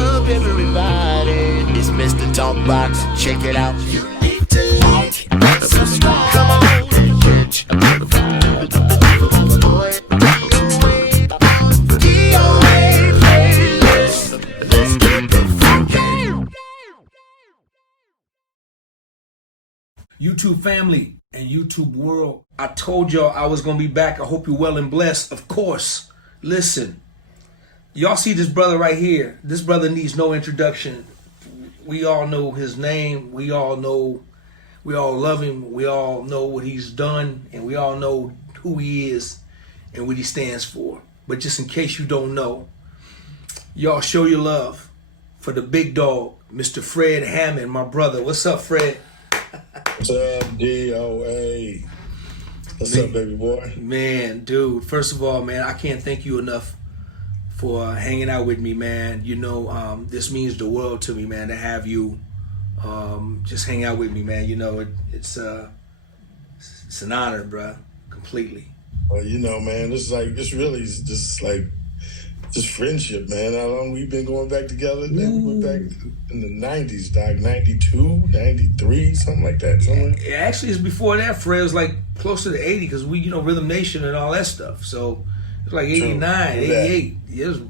up, everybody. It's Mr. Talkbox, check it out. You need to like and subscribe. Come on. DOA playlist. Let's get the funky. YouTube family and YouTube world, I told y'all I was gonna be back. I hope you're well and blessed. Of course, listen, y'all see this brother right here. This brother needs no introduction. We all know his name. We all love him. We all know what he's done, and we all know who he is and what he stands for. But just in case you don't know, y'all show your love for the big dog, Mr. Fred Hammond, my brother. What's up, Fred? What's up, DOA? What's up, baby boy? Man, dude, first of all, man, I can't thank you enough for hanging out with me, man. You know, this means the world to me, man, to have you just hang out with me, man. You know, it's an honor, bruh, completely. Well, you know, man, it's really just friendship, man. How long we been going back together? Man, we went back in the 90s, Doc, 92, 93, something like that. Yeah, actually, it's before that, Fred. It was like close to the 80s because we, Rhythm Nation and all that stuff. So it was like 89, 88. It was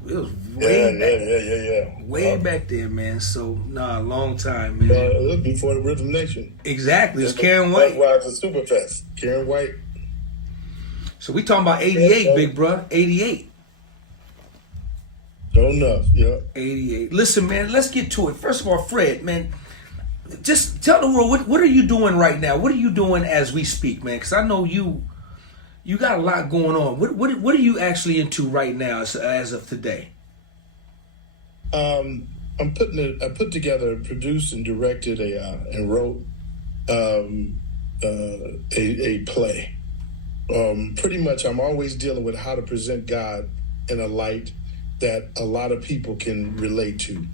way back. Way back there, man. So, a long time, man. It was before the Rhythm Nation. Exactly. It's Karen White. That's why it's a Superfest. Karen White. So we talking about 88, big bruh. 88. Don't enough, yeah. 88. Listen, man, let's get to it. First of all, Fred, man, just tell the world, what are you doing right now? What are you doing as we speak, man? Because I know you got a lot going on. What are you actually into right now as of today? I put together, produced and directed and wrote a play. Pretty much I'm always dealing with how to present God in a light that a lot of people can relate to,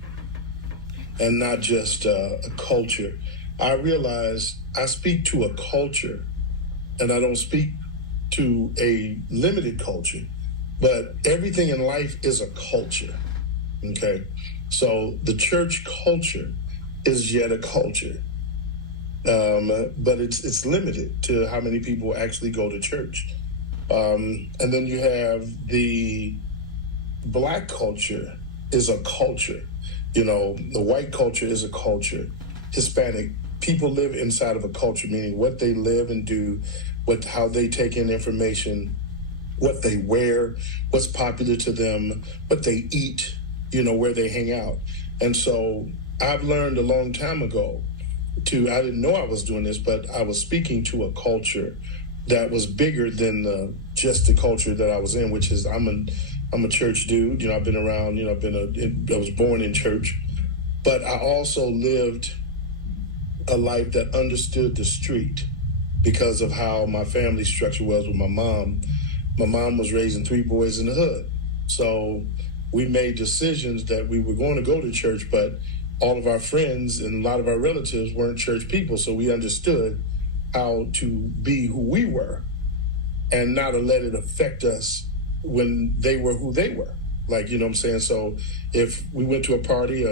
and not just a culture. I realize I speak to a culture, and I don't speak to a limited culture, but everything in life is a culture, okay? So the church culture is yet a culture, but it's limited to how many people actually go to church. And then you have the Black culture is a culture. The white culture is a culture. Hispanic people live inside of a culture, meaning what they live and do, how they take in information, what they wear, what's popular to them, what they eat, where they hang out. And so I've learned a long time ago I didn't know I was doing this, but I was speaking to a culture that was bigger than just the culture that I was in, which is I'm a church dude. I've been around. I was born in church, but I also lived a life that understood the street because of how my family structure was with my mom. My mom was raising 3 boys in the hood, so we made decisions that we were going to go to church, but all of our friends and a lot of our relatives weren't church people, so we understood how to be who we were and not to let it affect us when they were who they were. Like, you know what I'm saying? So if we went to a party,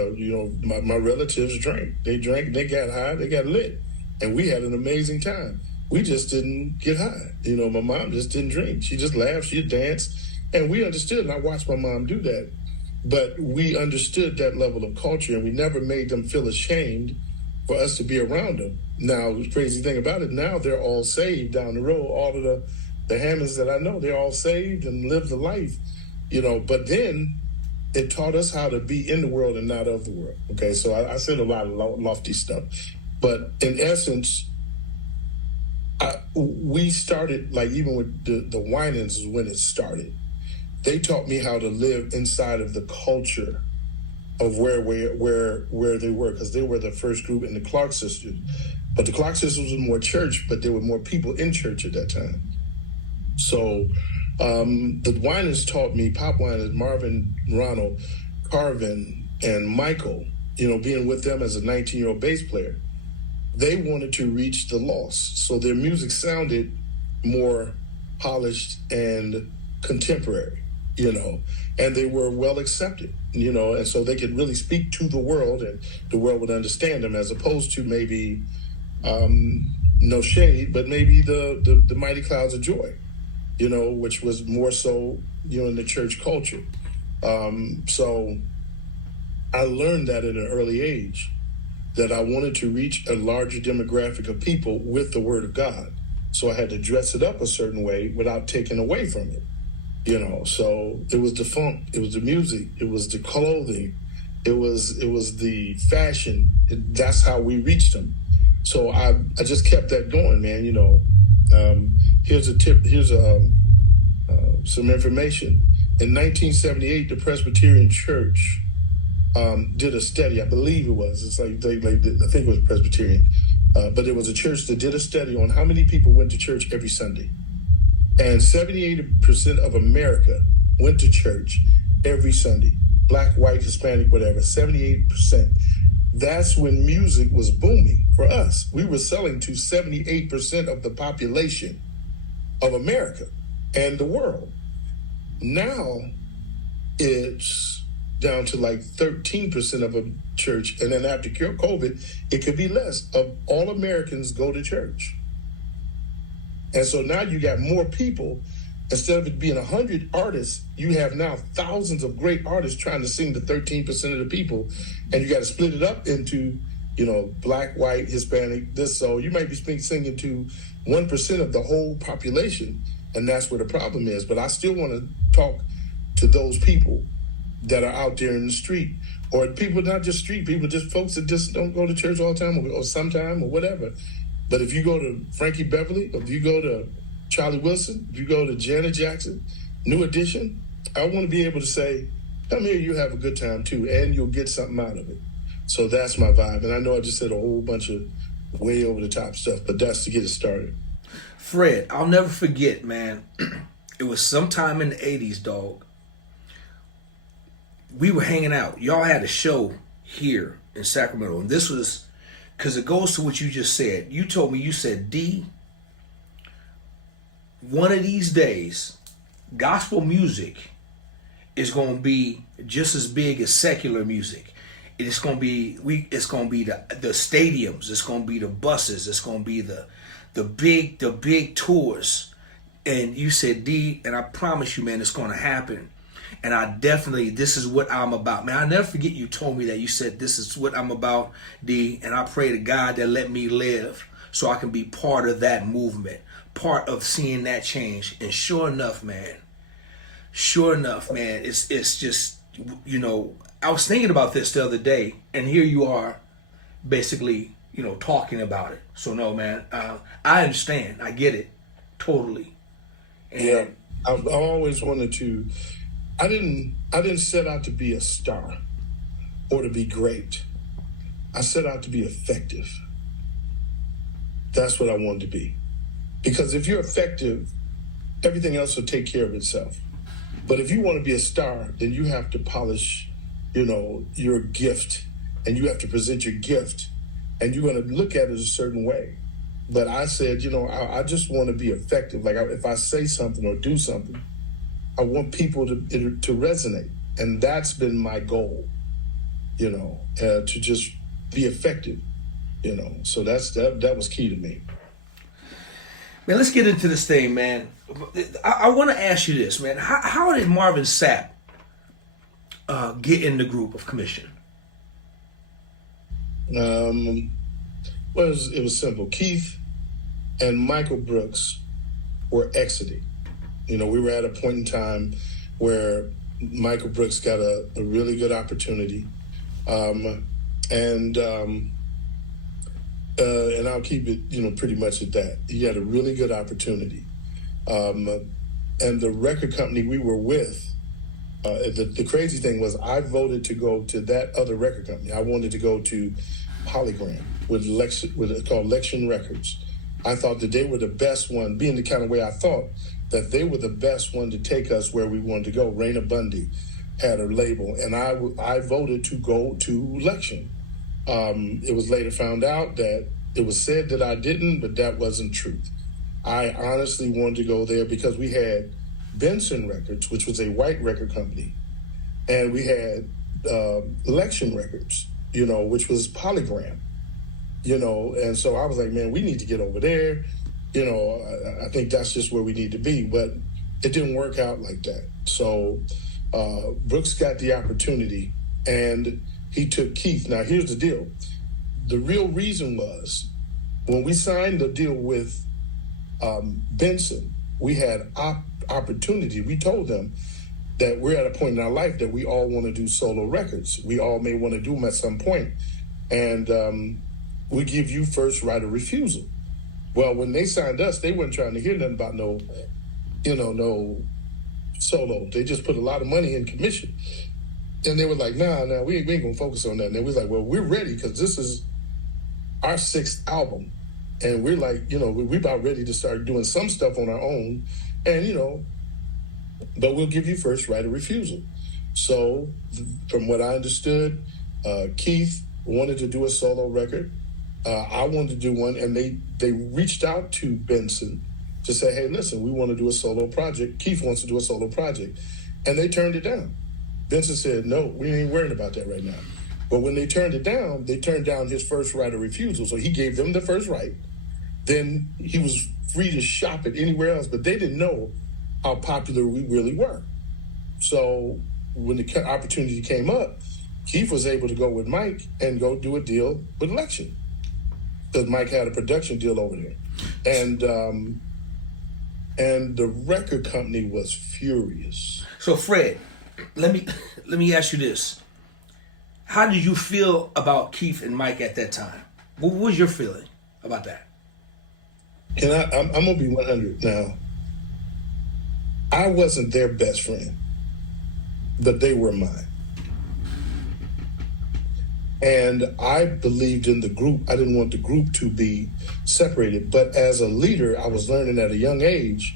my relatives drank, they got high, they got lit, and we had an amazing time. We just didn't get high. My mom just didn't drink. She just laughed, she'd dance, and we understood, and I watched my mom do that. But we understood that level of culture, and we never made them feel ashamed for us to be around them. Now, the crazy thing about it, now they're all saved down the road. All of the Hammonds that I know, they're all saved and live the life, But then it taught us how to be in the world and not of the world. Okay, so I said a lot of lofty stuff. But in essence, we started, like even with the Winans is when it started. They taught me how to live inside of the culture of where they were, because they were the first group in the Clark sisters. But the Clark sisters was more church, but there were more people in church at that time. So the Winans taught me, Pop Winans, Marvin, Ronald, Carvin, and Michael, being with them as a 19-year-old bass player, they wanted to reach the lost. So their music sounded more polished and contemporary, and they were well accepted, and so they could really speak to the world, and the world would understand them, as opposed to maybe no shade, but maybe the Mighty Clouds of Joy, which was more so in the church culture. So I learned that at an early age, that I wanted to reach a larger demographic of people with the Word of God. So I had to dress it up a certain way without taking away from it. So it was the funk, it was the music, it was the clothing, it was the fashion. That's how we reached them. So I just kept that going, man. Here's a tip. Here's some information. In 1978, the Presbyterian Church did a study. I believe it was. It's like I think it was Presbyterian, but it was a church that did a study on how many people went to church every Sunday. And 78% of America went to church every Sunday. Black, white, Hispanic, whatever, 78%. That's when music was booming for us. We were selling to 78% of the population of America and the world. Now it's down to like 13% of a church. And then after COVID, it could be less of all Americans go to church. And so now you got more people. Instead of it being 100 artists, you have now thousands of great artists trying to sing to 13% of the people. And you got to split it up into, black, white, Hispanic, this. So you might be singing to 1% of the whole population. And that's where the problem is. But I still want to talk to those people that are out there in the street, or people, not just street people, just folks that just don't go to church all the time, or sometime, or whatever. But if you go to Frankie Beverly, or if you go to Charlie Wilson, if you go to Janet Jackson, New Edition, I want to be able to say, come here, you have a good time too, and you'll get something out of it. So that's my vibe. And I know I just said a whole bunch of way over the top stuff, but that's to get it started. Fred, I'll never forget, man. It was sometime in the 80s, dog. We were hanging out. Y'all had a show here in Sacramento. And this was, because it goes to what you just said. You told me, you said, D, one of these days, gospel music is going to be just as big as secular music. It's going to be the stadiums. It's going to be the buses. It's going to be the big tours. And you said, D, and I promise you, man, it's going to happen. And this is what I'm about. Man, I'll never forget you told me that. You said, this is what I'm about, D. And I pray to God that let me live so I can be part of that movement, part of seeing that change. And sure enough, man, it's just, I was thinking about this the other day, and here you are basically, talking about it. So no, man, I understand. I get it totally. And yeah, I've always wanted to. I didn't set out to be a star or to be great. I set out to be effective. That's what I wanted to be. Because if you're effective, everything else will take care of itself. But if you want to be a star, then you have to polish, your gift, and you have to present your gift, and you're going to look at it a certain way. But I said, I just want to be effective. Like if I say something or do something, I want people to resonate. And that's been my goal, to just be effective, So that was key to me. Man, let's get into this thing, man. I want to ask you this, man. How did Marvin Sapp get in the group of Commission? Well, it was simple. Keith and Michael Brooks were exiting. We were at a point in time where Michael Brooks got a really good opportunity. And I'll keep it, pretty much at that. He had a really good opportunity. And the record company we were with, the crazy thing was I voted to go to that other record company. I wanted to go to Polygram called Lection Records. I thought that they were the best one, being the kind of way I thought, that they were the best one to take us where we wanted to go. Raina Bundy had a label, and I voted to go to Lection. It was later found out that it was said that I didn't, but that wasn't truth. I honestly wanted to go there because we had Benson Records, which was a white record company, and we had election records, which was polygram, and so I was like, man, we need to get over there. I think that's just where we need to be, but it didn't work out like that. So Brooks got the opportunity, and he took Keith. Now, here's the deal. The real reason was when we signed the deal with Benson, we had opportunity. We told them that we're at a point in our life that we all want to do solo records. We all may want to do them at some point. And we give you first right of refusal. Well, when they signed us, they weren't trying to hear nothing about no solo. They just put a lot of money in commission. And they were like, nah, we ain't going to focus on that. And they was like, well, we're ready because this is our 6th album. And we're like, we're about ready to start doing some stuff on our own. And, but we'll give you first right of refusal. So from what I understood, Keith wanted to do a solo record. I wanted to do one. And they reached out to Benson to say, hey, listen, we want to do a solo project. Keith wants to do a solo project. And they turned it down. Benson said, no, we ain't worrying about that right now. But when they turned it down, they turned down his first right of refusal. So he gave them the first right. Then he was free to shop it anywhere else, but they didn't know how popular we really were. So when the opportunity came up, Keith was able to go with Mike and go do a deal with Election, because Mike had a production deal over there. And the record company was furious. So Fred, let me ask you this. How did you feel about Keith and Mike at that time? What was your feeling about that? And I'm going to be 100 now. I wasn't their best friend, but they were mine. And I believed in the group. I didn't want the group to be separated. But as a leader, I was learning at a young age,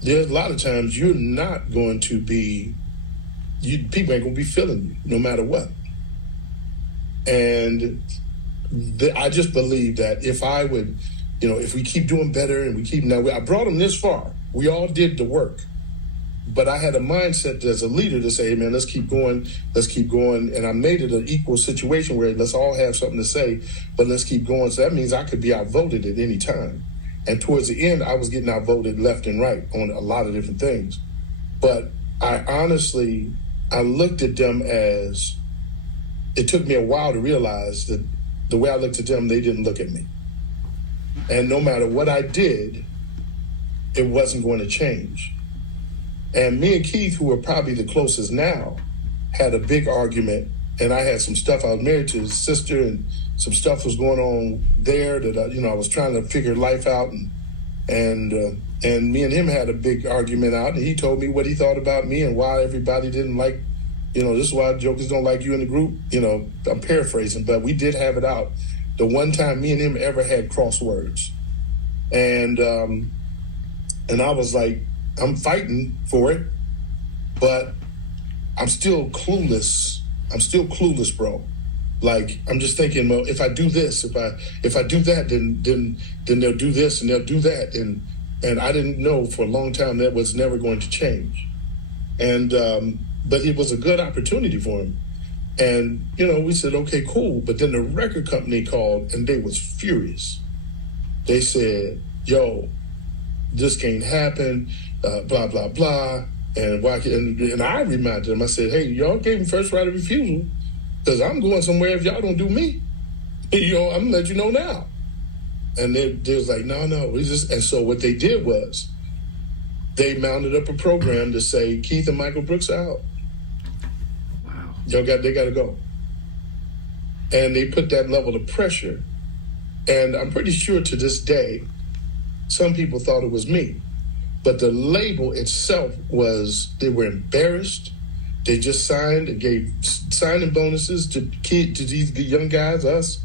there's a lot of times you're not going to be, people ain't going to be feeling you no matter what. And I just believe that if I would, if we keep doing better and we keep, I brought them this far. We all did the work. But I had a mindset as a leader to say, hey, man, let's keep going. And I made it an equal situation where let's all have something to say, but let's keep going. So that means I could be outvoted at any time. And towards the end, I was getting outvoted left and right on a lot of different things. But I looked at them as, it took me a while to realize that the way I looked at them, they didn't look at me. And no matter what I did, it wasn't going to change. And me and Keith, who are probably the closest now, had a big argument. And I had some stuff. I was married to his sister, and some stuff was going on there that I was trying to figure life out. And me and him had a big argument out. And he told me what he thought about me and why everybody didn't like. This is why jokers don't like you in the group. I'm paraphrasing, but we did have it out. The one time me and him ever had crosswords, and I was like, I'm fighting for it, but I'm still clueless. Bro. Like, I'm just thinking, well, if I do this, if I do that, then they'll do this and they'll do that. And I didn't know for a long time that was never going to change. And, but it was a good opportunity for him. And, we said, okay, cool. But then the record company called and they was furious. They said, yo, this can't happen, blah, blah, blah. And I reminded them, I said, hey, y'all gave me first right of refusal because I'm going somewhere if y'all don't do me. I'm going to let you know now. And they was like, no. And so what they did was they mounted up a program to say, Keith and Michael Brooks are out. Wow. They got to go. And they put that level of pressure. And I'm pretty sure to this day, some people thought it was me. But the label itself they were embarrassed. They just signed and gave signing bonuses to these young guys, us.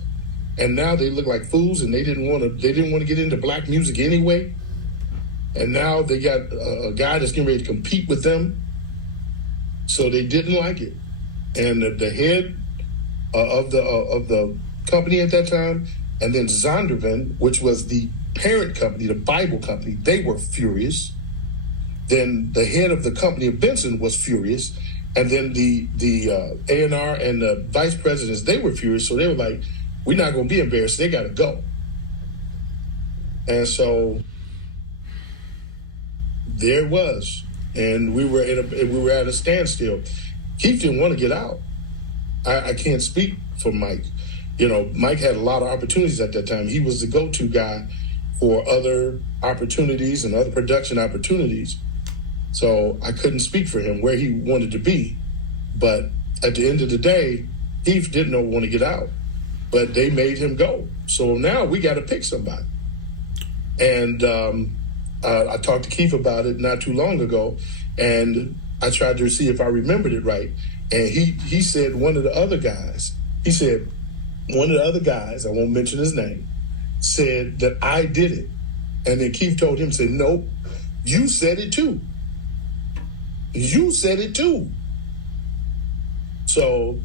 And now they look like fools, and they didn't want to get into black music anyway. And now they got a guy that's getting ready to compete with them. So they didn't like it. And the head of the company at that time, and then Zondervan, which was the parent company, the Bible company, they were furious. Then the head of the company of Benson was furious. And then the A&R and the vice presidents, they were furious. So they were like, we're not going to be embarrassed. They got to go. And so there it was. And we were at a standstill. Keith didn't want to get out. I can't speak for Mike. You know, Mike had a lot of opportunities at that time. He was the go-to guy for other opportunities and other production opportunities. So I couldn't speak for him where he wanted to be. But at the end of the day, Keith didn't want to get out, but they made him go. So now we got to pick somebody. And I talked to Keith about it not too long ago, and I tried to see if I remembered it right. And he said one of the other guys, I won't mention his name, said that I did it. And then Keith told him, said, nope, you said it too. You said it too. So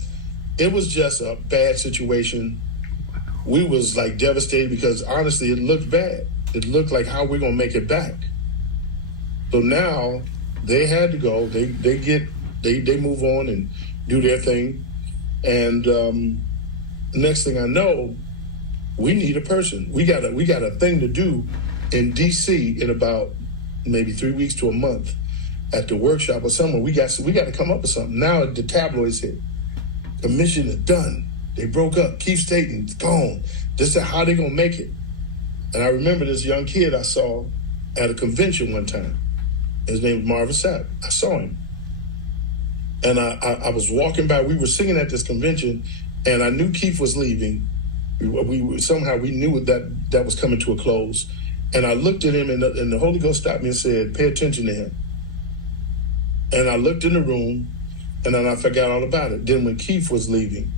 it was just a bad situation. We was like devastated because honestly, it looked bad. It looked like how we're going to make it back. So now they had to go. They move on and do their thing. And next thing I know, we need a person. We got a thing to do in DC in about maybe 3 weeks to a month at the workshop or somewhere. We got to come up with something. Now the tabloids hit. Commission is done. They broke up. Keith Staten's gone. This is how they gonna make it. And I remember this young kid I saw at a convention one time. His name was Marvin Sapp. I saw him. And I was walking by. We were singing at this convention, and I knew Keith was leaving. We somehow we knew that was coming to a close. And I looked at him, and the Holy Ghost stopped me and said, pay attention to him. And I looked in the room, and then I forgot all about it. Then when Keith was leaving,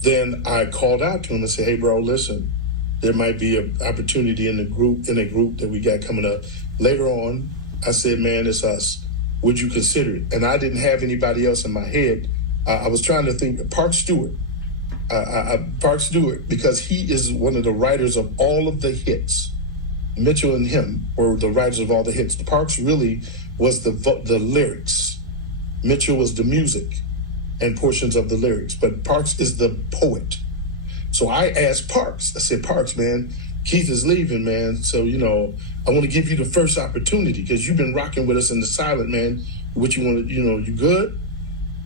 then I called out to him and said, hey, bro, listen, there might be an opportunity in a group that we got coming up. Later on, I said, man, it's us. Would you consider it? And I didn't have anybody else in my head. I was trying to think, Park Stewart, because he is one of the writers of all of the hits. Mitchell and him were the writers of all the hits. Parks really was the lyrics. Mitchell was the music and portions of the lyrics, but Parks is the poet. So I asked Parks, I said, Parks, man, Keith is leaving, man. So, I want to give you the first opportunity because you've been rocking with us in the silent, man. What you want to, you good?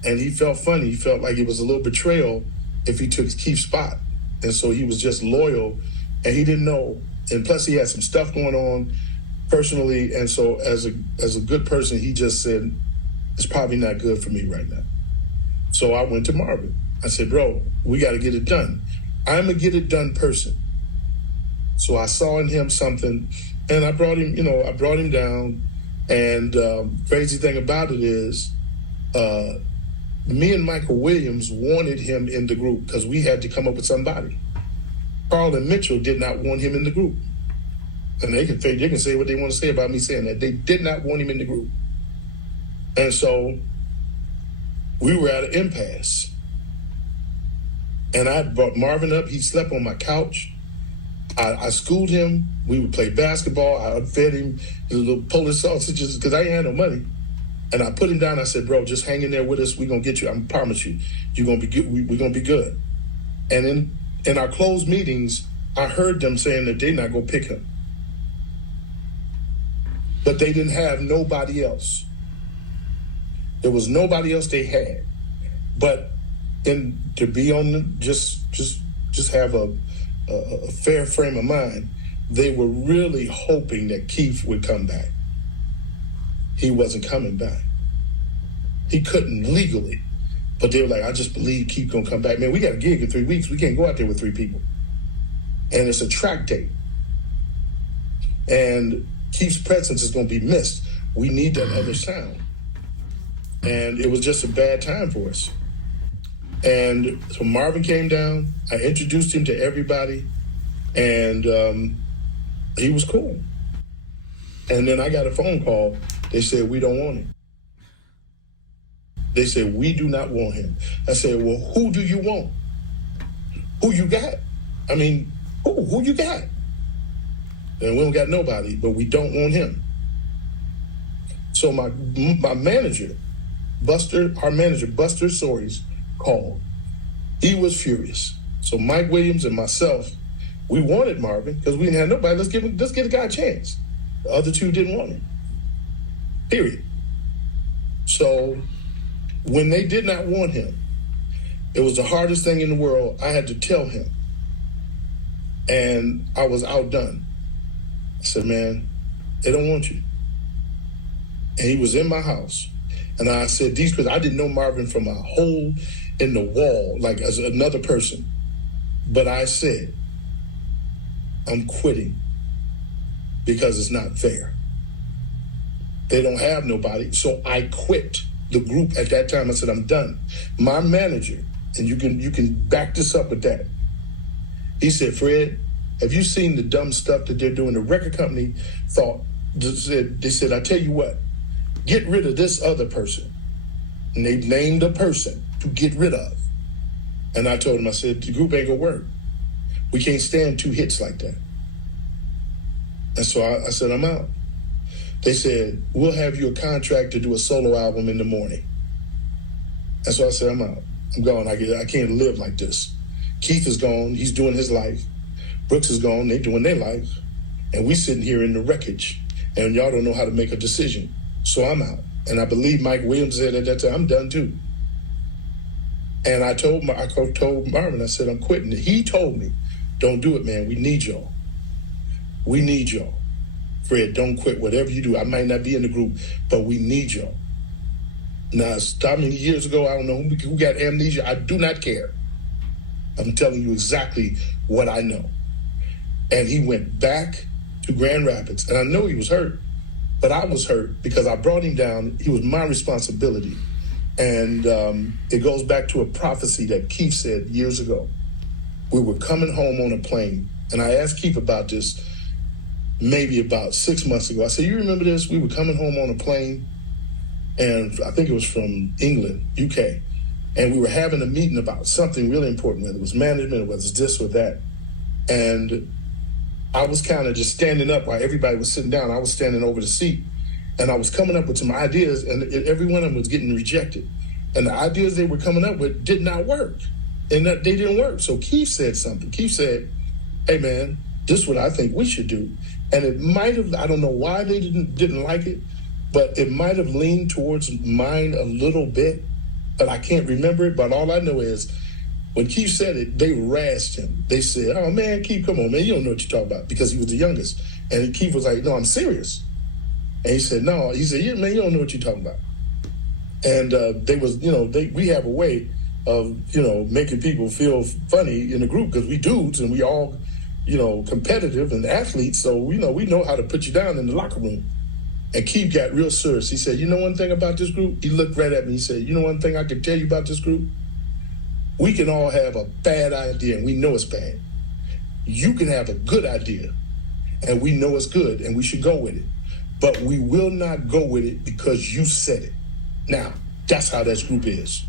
And he felt funny. He felt like it was a little betrayal if he took Keith's spot. And so he was just loyal and he didn't know. And plus he had some stuff going on personally. And so as a good person, he just said, it's probably not good for me right now. So I went to Marvin. I said, bro, we got to get it done. I'm a get it done person. So I saw in him something and I brought him down. And crazy thing about it is me and Michael Williams wanted him in the group because we had to come up with somebody. Carl and Mitchell did not want him in the group. And they can say what they want to say about me saying that. They did not want him in the group. And so we were at an impasse. And I brought Marvin up. He slept on my couch. I schooled him. We would play basketball. I fed him the little Polish sausages because I ain't had no money. And I put him down. I said, bro, just hang in there with us. We're going to get you. I promise you. You're going to be good. We're going to be good. And in our closed meetings, I heard them saying that they're not going to pick him. But they didn't have nobody else. There was nobody else they had. But to be on just have a fair frame of mind, they were really hoping that Keith would come back. He wasn't coming back. He couldn't legally. But they were like, I just believe Keith gonna come back. Man, we got a gig in 3 weeks. We can't go out there with 3 people. And it's a track date. And Keith's presence is gonna be missed. We need that other sound. And it was just a bad time for us. And so Marvin came down. I introduced him to everybody. And he was cool. And then I got a phone call. They said, we don't want him. They said, we do not want him. I said, well, who do you want? Who you got? I mean, who you got? And we don't got nobody, but we don't want him. So my manager Buster, our manager, Buster Soares, called. He was furious. So Mike Williams and myself, we wanted Marvin because we didn't have nobody. Let's get the guy a chance. The other two didn't want him. Period. So when they did not want him, it was the hardest thing in the world. I had to tell him. And I was outdone. I said, man, they don't want you. And he was in my house. And I said, I didn't know Marvin from a hole in the wall, like as another person. But I said, I'm quitting because it's not fair. They don't have nobody. So I quit the group at that time. I said, I'm done. My manager, and you can back this up with that. He said, Fred, have you seen the dumb stuff that they're doing? The record company they said, I tell you what, get rid of this other person. And they named a person to get rid of. And I told him, I said, the group ain't gonna work. We can't stand 2 hits like that. And so I said, I'm out. They said, we'll have you a contract to do a solo album in the morning. And so I said, I'm out. I'm gone. I can't live like this. Keith is gone. He's doing his life. Brooks is gone. They're doing their life. And we sitting here in the wreckage. And y'all don't know how to make a decision. So I'm out. And I believe Mike Williams said at that time, I'm done too. And I told Marvin, I said, I'm quitting. He told me, don't do it, man. We need y'all. We need y'all. Fred, don't quit. Whatever you do, I might not be in the group, but we need y'all. Now, how many years ago, I don't know who got amnesia. I do not care. I'm telling you exactly what I know. And he went back to Grand Rapids. And I know he was hurt, but I was hurt because I brought him down. He was my responsibility. And it goes back to a prophecy that Keith said years ago. We were coming home on a plane. And I asked Keith about this maybe about 6 months ago. I said, you remember this? We were coming home on a plane. And I think it was from England, UK. And we were having a meeting about something really important, whether it was management or whether it was this or that. And I was kind of just standing up while everybody was sitting down. I was standing over the seat. And I was coming up with some ideas, and every one of them was getting rejected. And the ideas they were coming up with did not work. And they didn't work. So Keith said something. Keith said, hey, man, this is what I think we should do. And it might have, I don't know why they didn't like it, but it might have leaned towards mine a little bit, but I can't remember it. But all I know is when Keith said it, they razzed him. They said, oh, man, Keith, come on, man, you don't know what you're talking about, because he was the youngest. And Keith was like, no, I'm serious. And he said, no. He said, yeah, man, you don't know what you're talking about. And we have a way of, making people feel funny in the group because we dudes and we all, competitive and athletes. So, we know how to put you down in the locker room. And Keith got real serious. He said, you know one thing about this group? He looked right at me. He said, you know one thing I can tell you about this group? We can all have a bad idea and we know it's bad. You can have a good idea and we know it's good and we should go with it. But we will not go with it because you said it. Now, that's how this group is.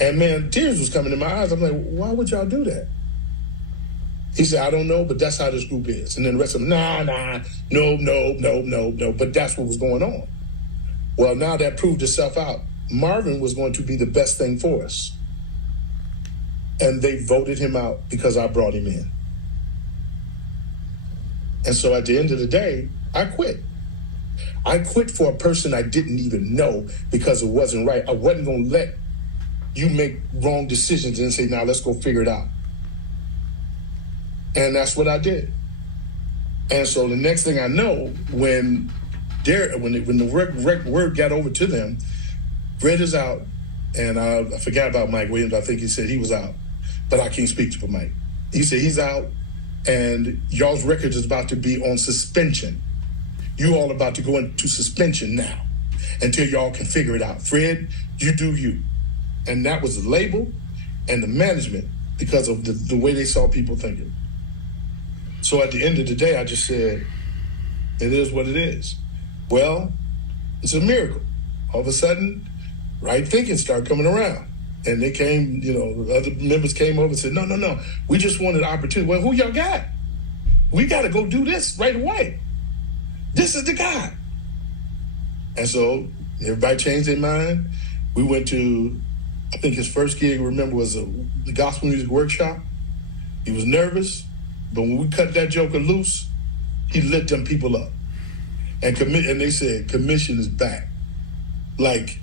And man, tears was coming in my eyes. I'm like, why would y'all do that? He said, I don't know, but that's how this group is. And then the rest of them, no. But that's what was going on. Well, now that proved itself out. Marvin was going to be the best thing for us. And they voted him out because I brought him in. And so at the end of the day, I quit. I quit for a person I didn't even know because it wasn't right. I wasn't going to let you make wrong decisions and say, now let's go figure it out. And that's what I did. And so the next thing I know, when the word got over to them, Fred is out, and I forgot about Mike Williams. I think he said he was out, but I can't speak for Mike. He said he's out, and y'all's record is about to be on suspension. You all about to go into suspension now until y'all can figure it out. Fred, you do you. And that was the label and the management because of the way they saw people thinking. So at the end of the day, I just said, it is what it is. Well, it's a miracle. All of a sudden, right thinking started coming around. And they came, other members came over and said, no, we just wanted an opportunity. Well, who y'all got? We got to go do this right away. This is the guy. And so everybody changed their mind. We went to, I think his first gig, remember, was the gospel music workshop. He was nervous, but when we cut that joker loose, he lit them people up. And they said, commission is back. Like,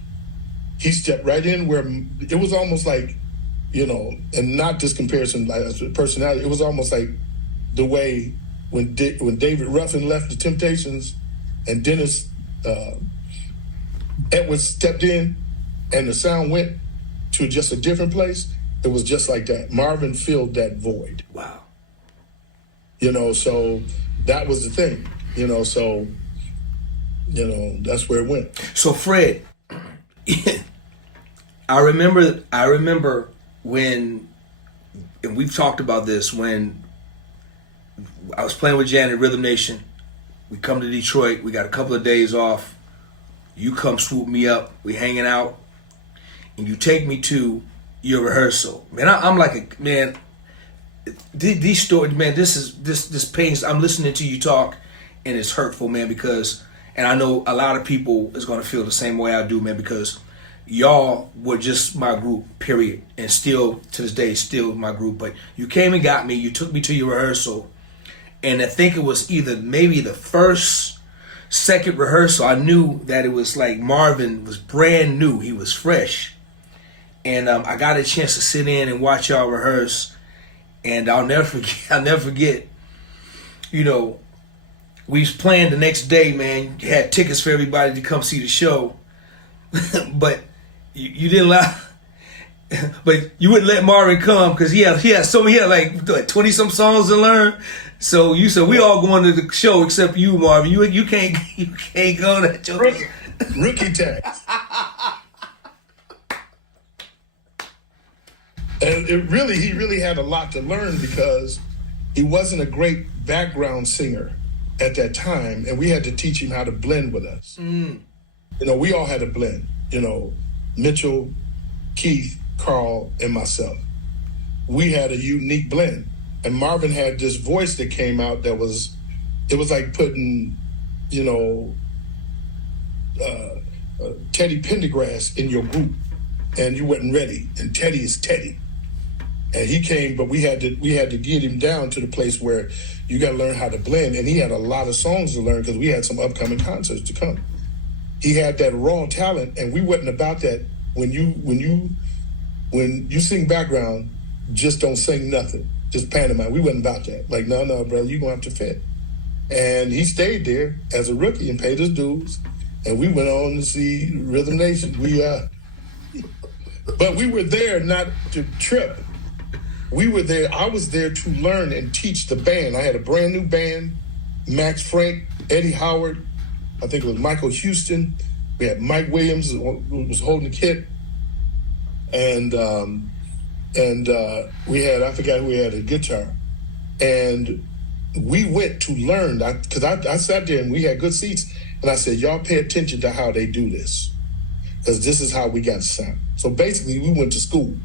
he stepped right in where it was almost like, you know, and not this comparison, like personality, it was almost like the way when David Ruffin left the Temptations and Dennis Edwards stepped in and the sound went to just a different place. It was just like that. Marvin filled that void. Wow. You know, so that was the thing, you know, so, you know, that's where it went. So Fred, I remember when, and we've talked about this, when I was playing with Janet, Rhythm Nation. We come to Detroit. We got a couple of days off. You come swoop me up. We hanging out, and you take me to your rehearsal. Man, I'm like man. These stories, man. This pains. I'm listening to you talk, and it's hurtful, man. Because, and I know a lot of people is gonna feel the same way I do, man. Because y'all were just my group, period, and still to this day, still my group. But you came and got me. You took me to your rehearsal. And I think it was either maybe the second rehearsal, I knew that it was like Marvin was brand new. He was fresh. And I got a chance to sit in and watch y'all rehearse. And I'll never forget, you know, we was playing the next day, man. You had tickets for everybody to come see the show. But you didn't allow... But you wouldn't let Marvin come because he had like 20-some songs to learn. So you said we all going to the show except you, Marvin. You can't go to that show. Rookie tax. And he really had a lot to learn because he wasn't a great background singer at that time, and we had to teach him how to blend with us. You know, we all had to blend. You know, Mitchell, Keith, Carl, and myself. We had a unique blend. And Marvin had this voice that came out that was like putting, you know, Teddy Pendergrass in your group, and you wasn't ready. And Teddy is Teddy. And he came, but we had to get him down to the place where you got to learn how to blend. And he had a lot of songs to learn because we had some upcoming concerts to come. He had that raw talent, and we wasn't about that. When you sing background, just don't sing nothing. Just pantomime. We wasn't about that. Like, no, brother, you're going to have to fit. And he stayed there as a rookie and paid his dues. And we went on to see Rhythm Nation. But we were there not to trip. We were there. I was there to learn and teach the band. I had a brand new band, Max Frank, Eddie Howard, I think it was Michael Houston. We had Mike Williams who was holding the kit. And we had, I forgot who had a guitar. And we went to learn, because I sat there and we had good seats, and I said, y'all pay attention to how they do this, because this is how we got to sound. So basically, we went to school.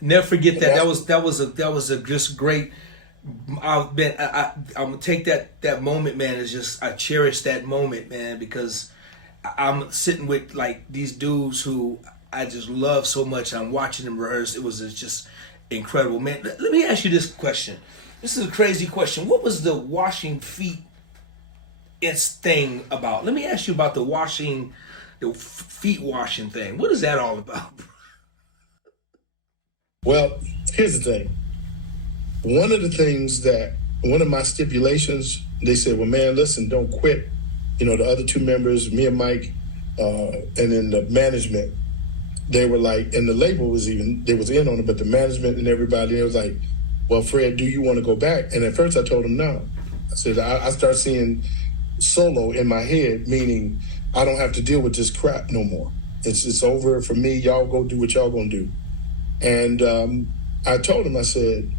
Never forget that. That was a just great. I'm gonna take that moment, man. It's just, I cherish that moment, man, because I'm sitting with like these dudes who I just love so much. I'm watching them rehearse. It was just incredible, man. Let me ask you this question. This is a crazy question. What was the washing feet thing about? Let me ask you about the feet washing thing. What is that all about? Well, here's the thing. One of my stipulations, they said, well, man, listen, don't quit. You know, the other two members, me and Mike, and then the management, they were like, and the label was in on it, but the management and everybody, they was like, well, Fred, do you want to go back? And at first I told him no. I said, I start seeing solo in my head, meaning I don't have to deal with this crap no more. It's over for me. Y'all go do what y'all gonna do. And I told him, I said,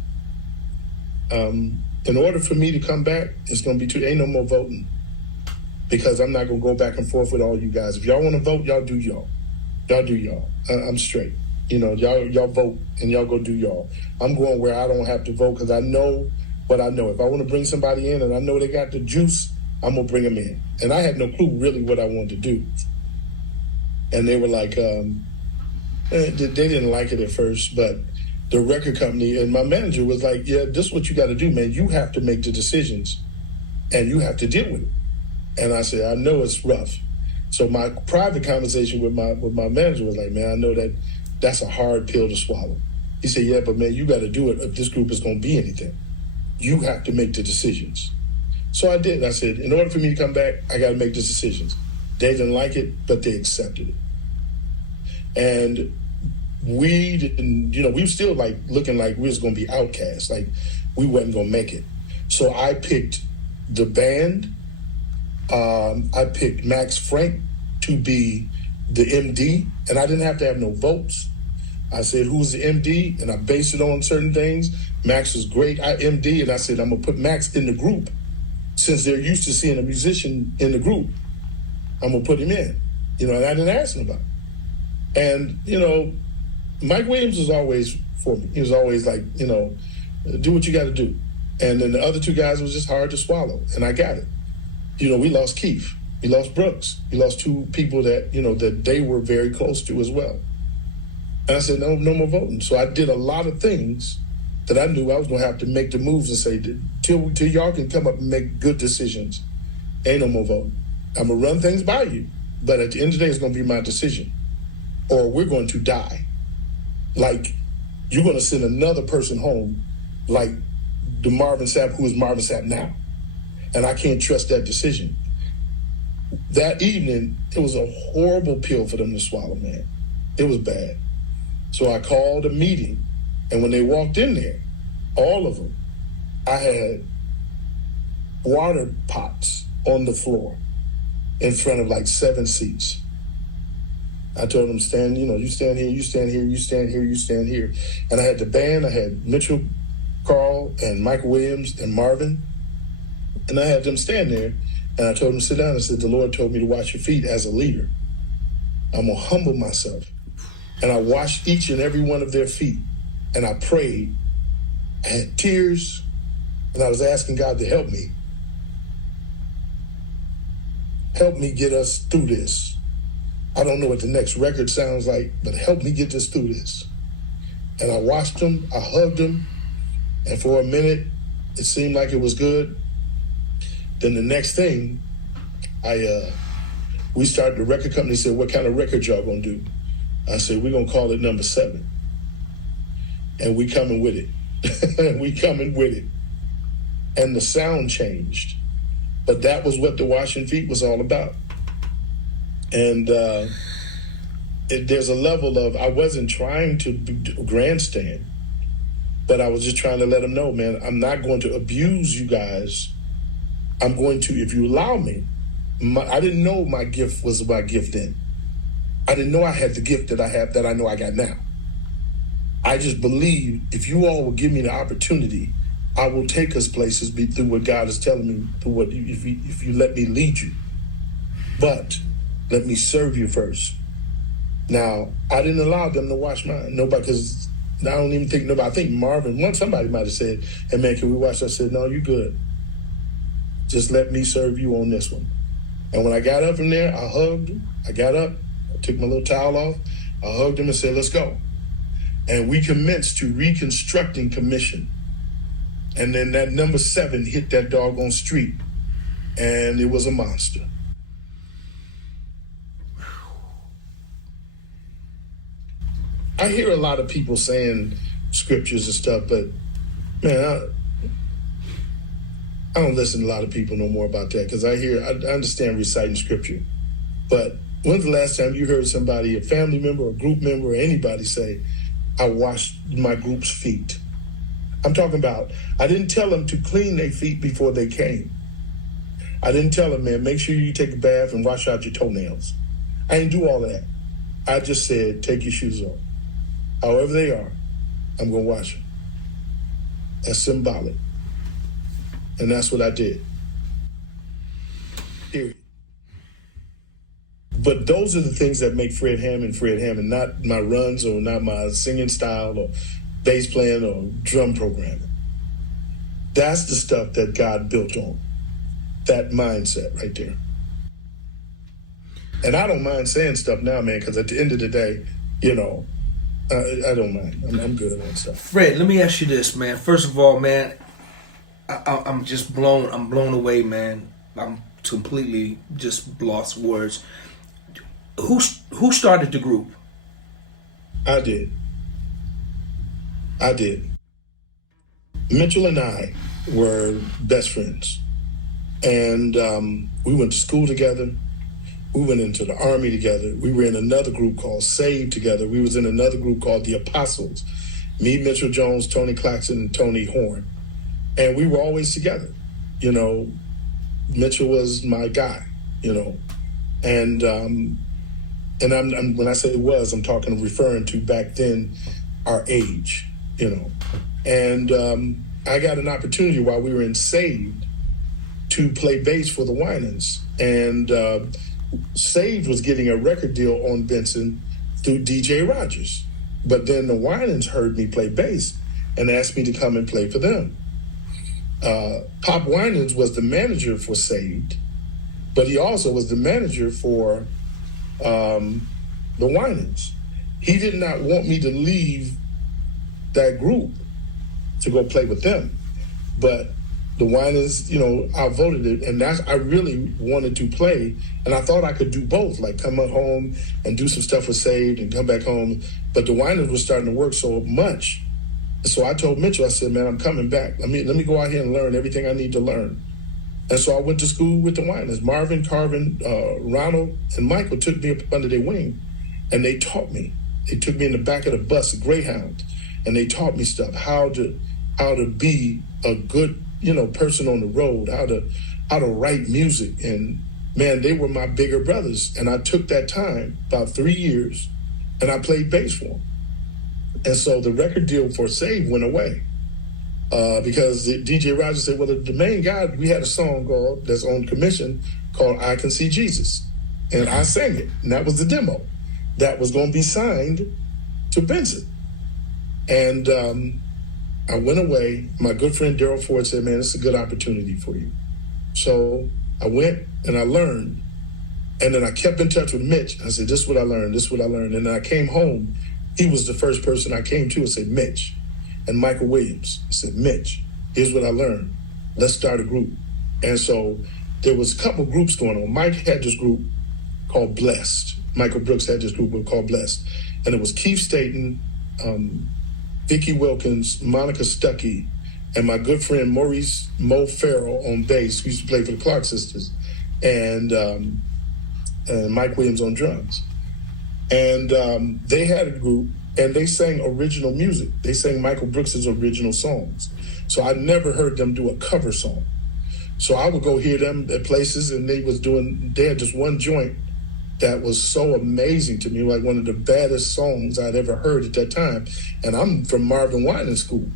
in order for me to come back, it's gonna be ain't no more voting, because I'm not gonna go back and forth with all you guys. If y'all want to vote, y'all do y'all. Y'all do y'all. I'm straight. You know, y'all vote and y'all go do y'all. I'm going where I don't have to vote, because I know what I know. If I want to bring somebody in and I know they got the juice, I'm gonna bring them in. And I had no clue really what I wanted to do. And they were like, they didn't like it at first, but the record company and my manager was like, yeah, this is what you got to do, man. You have to make the decisions and you have to deal with it. And I said, I know it's rough. So my private conversation with my manager was like, man, I know that's a hard pill to swallow. He said, yeah, but man, you got to do it if this group is going to be anything. You have to make the decisions. So I did. I said, in order for me to come back, I got to make the decisions. They didn't like it, but they accepted it. And we didn't, we were still like looking like we was going to be outcasts, like we wasn't going to make it. So I picked the band. I picked Max Frank to be the MD, and I didn't have to have no votes. I said, who's the MD? And I based it on certain things. Max was great. I MD, and I said, I'm going to put Max in the group. Since they're used to seeing a musician in the group, I'm going to put him in. And I didn't ask him about it. And, Mike Williams was always for me. He was always like, do what you got to do. And then the other two guys was just hard to swallow, and I got it. We lost Keith. We lost Brooks. We lost two people that, that they were very close to as well. And I said, no more voting. So I did a lot of things that I knew I was going to have to make the moves and say, till y'all can come up and make good decisions, ain't no more voting. I'm going to run things by you, but at the end of the day, it's going to be my decision. Or we're going to die. Like, you're going to send another person home like the Marvin Sapp, who is Marvin Sapp now. And I can't trust that decision. That evening, it was a horrible pill for them to swallow, man. It was bad. So I called a meeting, and when they walked in there, all of them, I had water pots on the floor in front of like 7 seats. I told them, stand, you stand here, you stand here, you stand here, you stand here. And I had the band, I had Mitchell, Carl, and Michael Williams, and Marvin. And I had them stand there, and I told them to sit down. I said, the Lord told me to watch your feet as a leader. I'm going to humble myself. And I washed each and every one of their feet, and I prayed. I had tears, and I was asking God to help me. Help me get us through this. I don't know what the next record sounds like, but help me get us through this. And I watched them, I hugged them, and for a minute, it seemed like it was good. Then the next thing, we started, the record company said, what kind of record y'all gonna do? I said, we're gonna call it number 7. And we coming with it. We coming with it. And the sound changed. But that was what the washing feet was all about. And there's a level of, I wasn't trying to grandstand, but I was just trying to let them know, man, I'm not going to abuse you guys. I'm going to, if you allow me, I didn't know my gift was my gift then. I didn't know I had the gift that I have, that I know I got now. I just believed if you all will give me the opportunity, I will take us places through what God is telling me, through what if you let me lead you. But let me serve you first. Now, I didn't allow them to wash mine. Nobody, because I don't even think nobody, I think Marvin, somebody might have said, hey man, can we wash? I said, no, you good. Just let me serve you on this one. And when I got up from there, I hugged him. I got up, I took my little towel off, I hugged him and said, let's go. And we commenced to reconstructing commission. And then that number 7 hit that doggone street, and it was a monster. I hear a lot of people saying scriptures and stuff, but man, I don't listen to a lot of people no more about that, because I understand reciting scripture. But when's the last time you heard somebody, a family member or group member or anybody say, I washed my group's feet? I'm talking about, I didn't tell them to clean their feet before they came. I didn't tell them, man, make sure you take a bath and wash out your toenails. I didn't do all of that. I just said, take your shoes off. However they are, I'm going to wash them. That's symbolic. And that's what I did. Period. But those are the things that make Fred Hammond, not my runs or not my singing style or bass playing or drum programming. That's the stuff that God built on. That mindset right there. And I don't mind saying stuff now, man, because at the end of the day, you know, I don't mind. I'm good at that stuff. Fred, let me ask you this, man. First of all, man, I'm just blown. I'm blown away, man. I'm completely just lost words. Who started the group? I did. Mitchell and I were best friends, and we went to school together. We went into the Army together. We were in another group called Save together. We was in another group called the Apostles. Me, Mitchell Jones, Tony Claxton, and Tony Horn. And we were always together. You know, Mitchell was my guy, you know. And I'm when I say was, I'm referring to back then, our age, you know. And I got an opportunity while we were in Saved to play bass for the Winans. And Saved was getting a record deal on Benson through DJ Rogers. But then the Winans heard me play bass and asked me to come and play for them. Pop Winans was the manager for Saved, but he also was the manager for the Winans. He did not want me to leave that group to go play with them. But the Winans, you know, outvoted it, and I really wanted to play, and I thought I could do both, like come at home and do some stuff with Saved and come back home. But the Winans was starting to work so much. So I told Mitchell, I said, man, I'm coming back. Let me go out here and learn everything I need to learn. And so I went to school with the Winans. Marvin, Carvin, Ronald, and Michael took me up under their wing, and they taught me. They took me in the back of the bus, a Greyhound, and they taught me stuff, how to be a good, you know, person on the road, how to write music. And man, they were my bigger brothers. And I took that time, about 3 years, and I played bass for them. And so the record deal for Save went away because DJ Rogers said, well, the main guy, we had a song called, that's on commission, called I Can See Jesus. And I sang it, and that was the demo. That was going to be signed to Benson. And I went away. My good friend Daryl Ford said, man, it's a good opportunity for you. So I went and I learned. And then I kept in touch with Mitch. I said, this is what I learned, this is what I learned. And then I came home. He was the first person I came to and said, Mitch. And Michael Williams. I said, Mitch, here's what I learned. Let's start a group. And so there was a couple groups going on. Mike had this group called Blessed. Michael Brooks had this group called Blessed. And it was Keith Staten, Vicki Wilkins, Monica Stuckey, and my good friend Maurice Mo Farrell on bass, who used to play for the Clark Sisters, and Mike Williams on drums. And they had a group, and they sang original music. They sang Michael Brooks's original songs. So I never heard them do a cover song. So I would go hear them at places, and they had just one joint that was so amazing to me, like one of the baddest songs I'd ever heard at that time. And I'm from Marvin Winans School.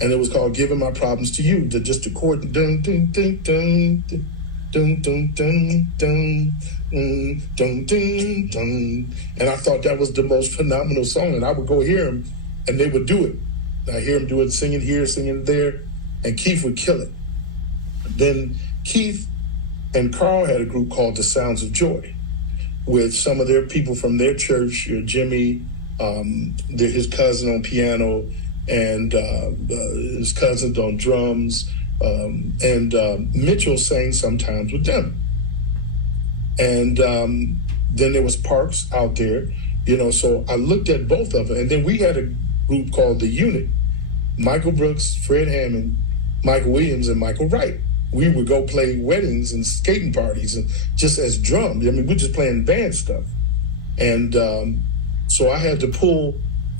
And it was called Giving My Problems to You. Just the chord, dun, dun, dun, dun, dun, dun, dun, dun, dun, dun, dun, dun. And I thought that was the most phenomenal song. And I would go hear them, and they would do it. I hear them do it, singing here, singing there, and Keith would kill it. Then Keith and Carl had a group called The Sounds of Joy, with some of their people from their church, Jimmy, his cousin on piano, and his cousins on drums, and Mitchell sang sometimes with them. And then there was Parks out there, you know, so I looked at both of them. And then we had a group called The Unit, Michael Brooks, Fred Hammond, Michael Williams, and Michael Wright. We would go play weddings and skating parties and just as drums. I mean, we're just playing band stuff. And so I had to pull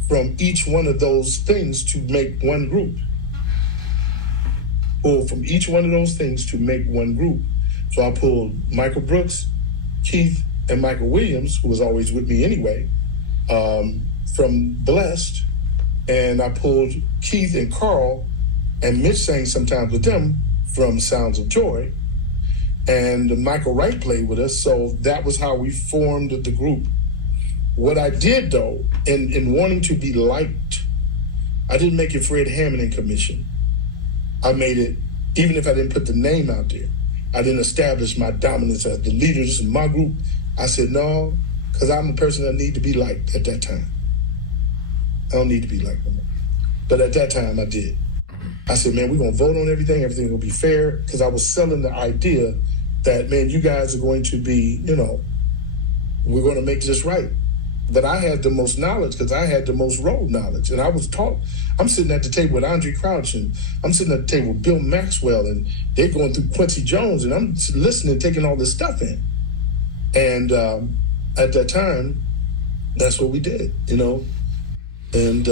from each one of those things to make one group. Pull from each one of those things to make one group. So I pulled Michael Brooks, Keith, and Michael Williams, who was always with me anyway, from Blessed. And I pulled Keith and Carl, and Mitch sang sometimes with them, from Sounds of Joy, and Michael Wright played with us, so that was how we formed the group. What I did, though, in wanting to be liked, I didn't make it Fred Hammond in commission. I made it, even if I didn't put the name out there, I didn't establish my dominance as the leader. This is my group, I said, no, because I'm a person that need to be liked at that time. I don't need to be liked no more. But at that time, I did. I said, man, we're going to vote on everything. Everything will be fair. Because I was selling the idea that, man, you guys are going to be, we're going to make this right. But I had the most knowledge because I had the most road knowledge. And I was taught, I'm sitting at the table with Andre Crouch, and I'm sitting at the table with Bill Maxwell, and they're going through Quincy Jones, and I'm listening, taking all this stuff in. And at that time, that's what we did, And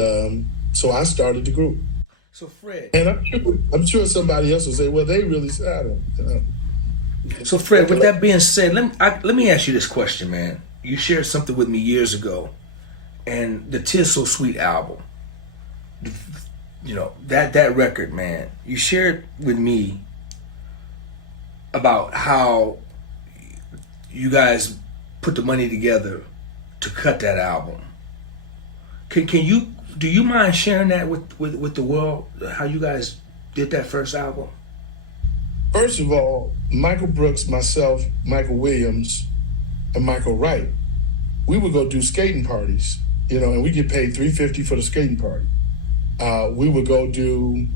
so I started the group. So Fred. And I'm sure somebody else will say, well, they really said, I don't. So Fred, with that being said, let me ask you this question, man. You shared something with me years ago, and the Tinsel Sweet album, that record, man. You shared with me about how you guys put the money together to cut that album. Do you mind sharing that with the world, how you guys did that first album? First of all, Michael Brooks, myself, Michael Williams, and Michael Wright, we would go do skating parties, and we get paid $350 for the skating party. We would go do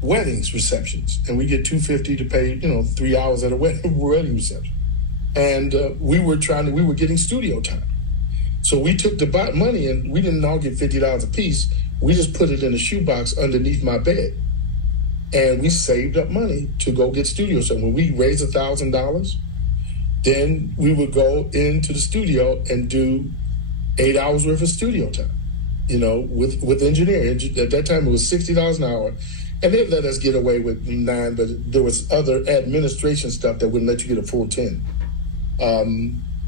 weddings, receptions, and we get $250 to pay, 3 hours at a wedding reception. And we were getting studio time. So we took the money, and we didn't all get $50 a piece. We just put it in a shoebox underneath my bed. And we saved up money to go get studio. So when we raised $1,000, then we would go into the studio and do 8 hours worth of studio time, with engineering. At that time, it was $60 an hour. And they let us get away with 9, but there was other administration stuff that wouldn't let you get a full 10.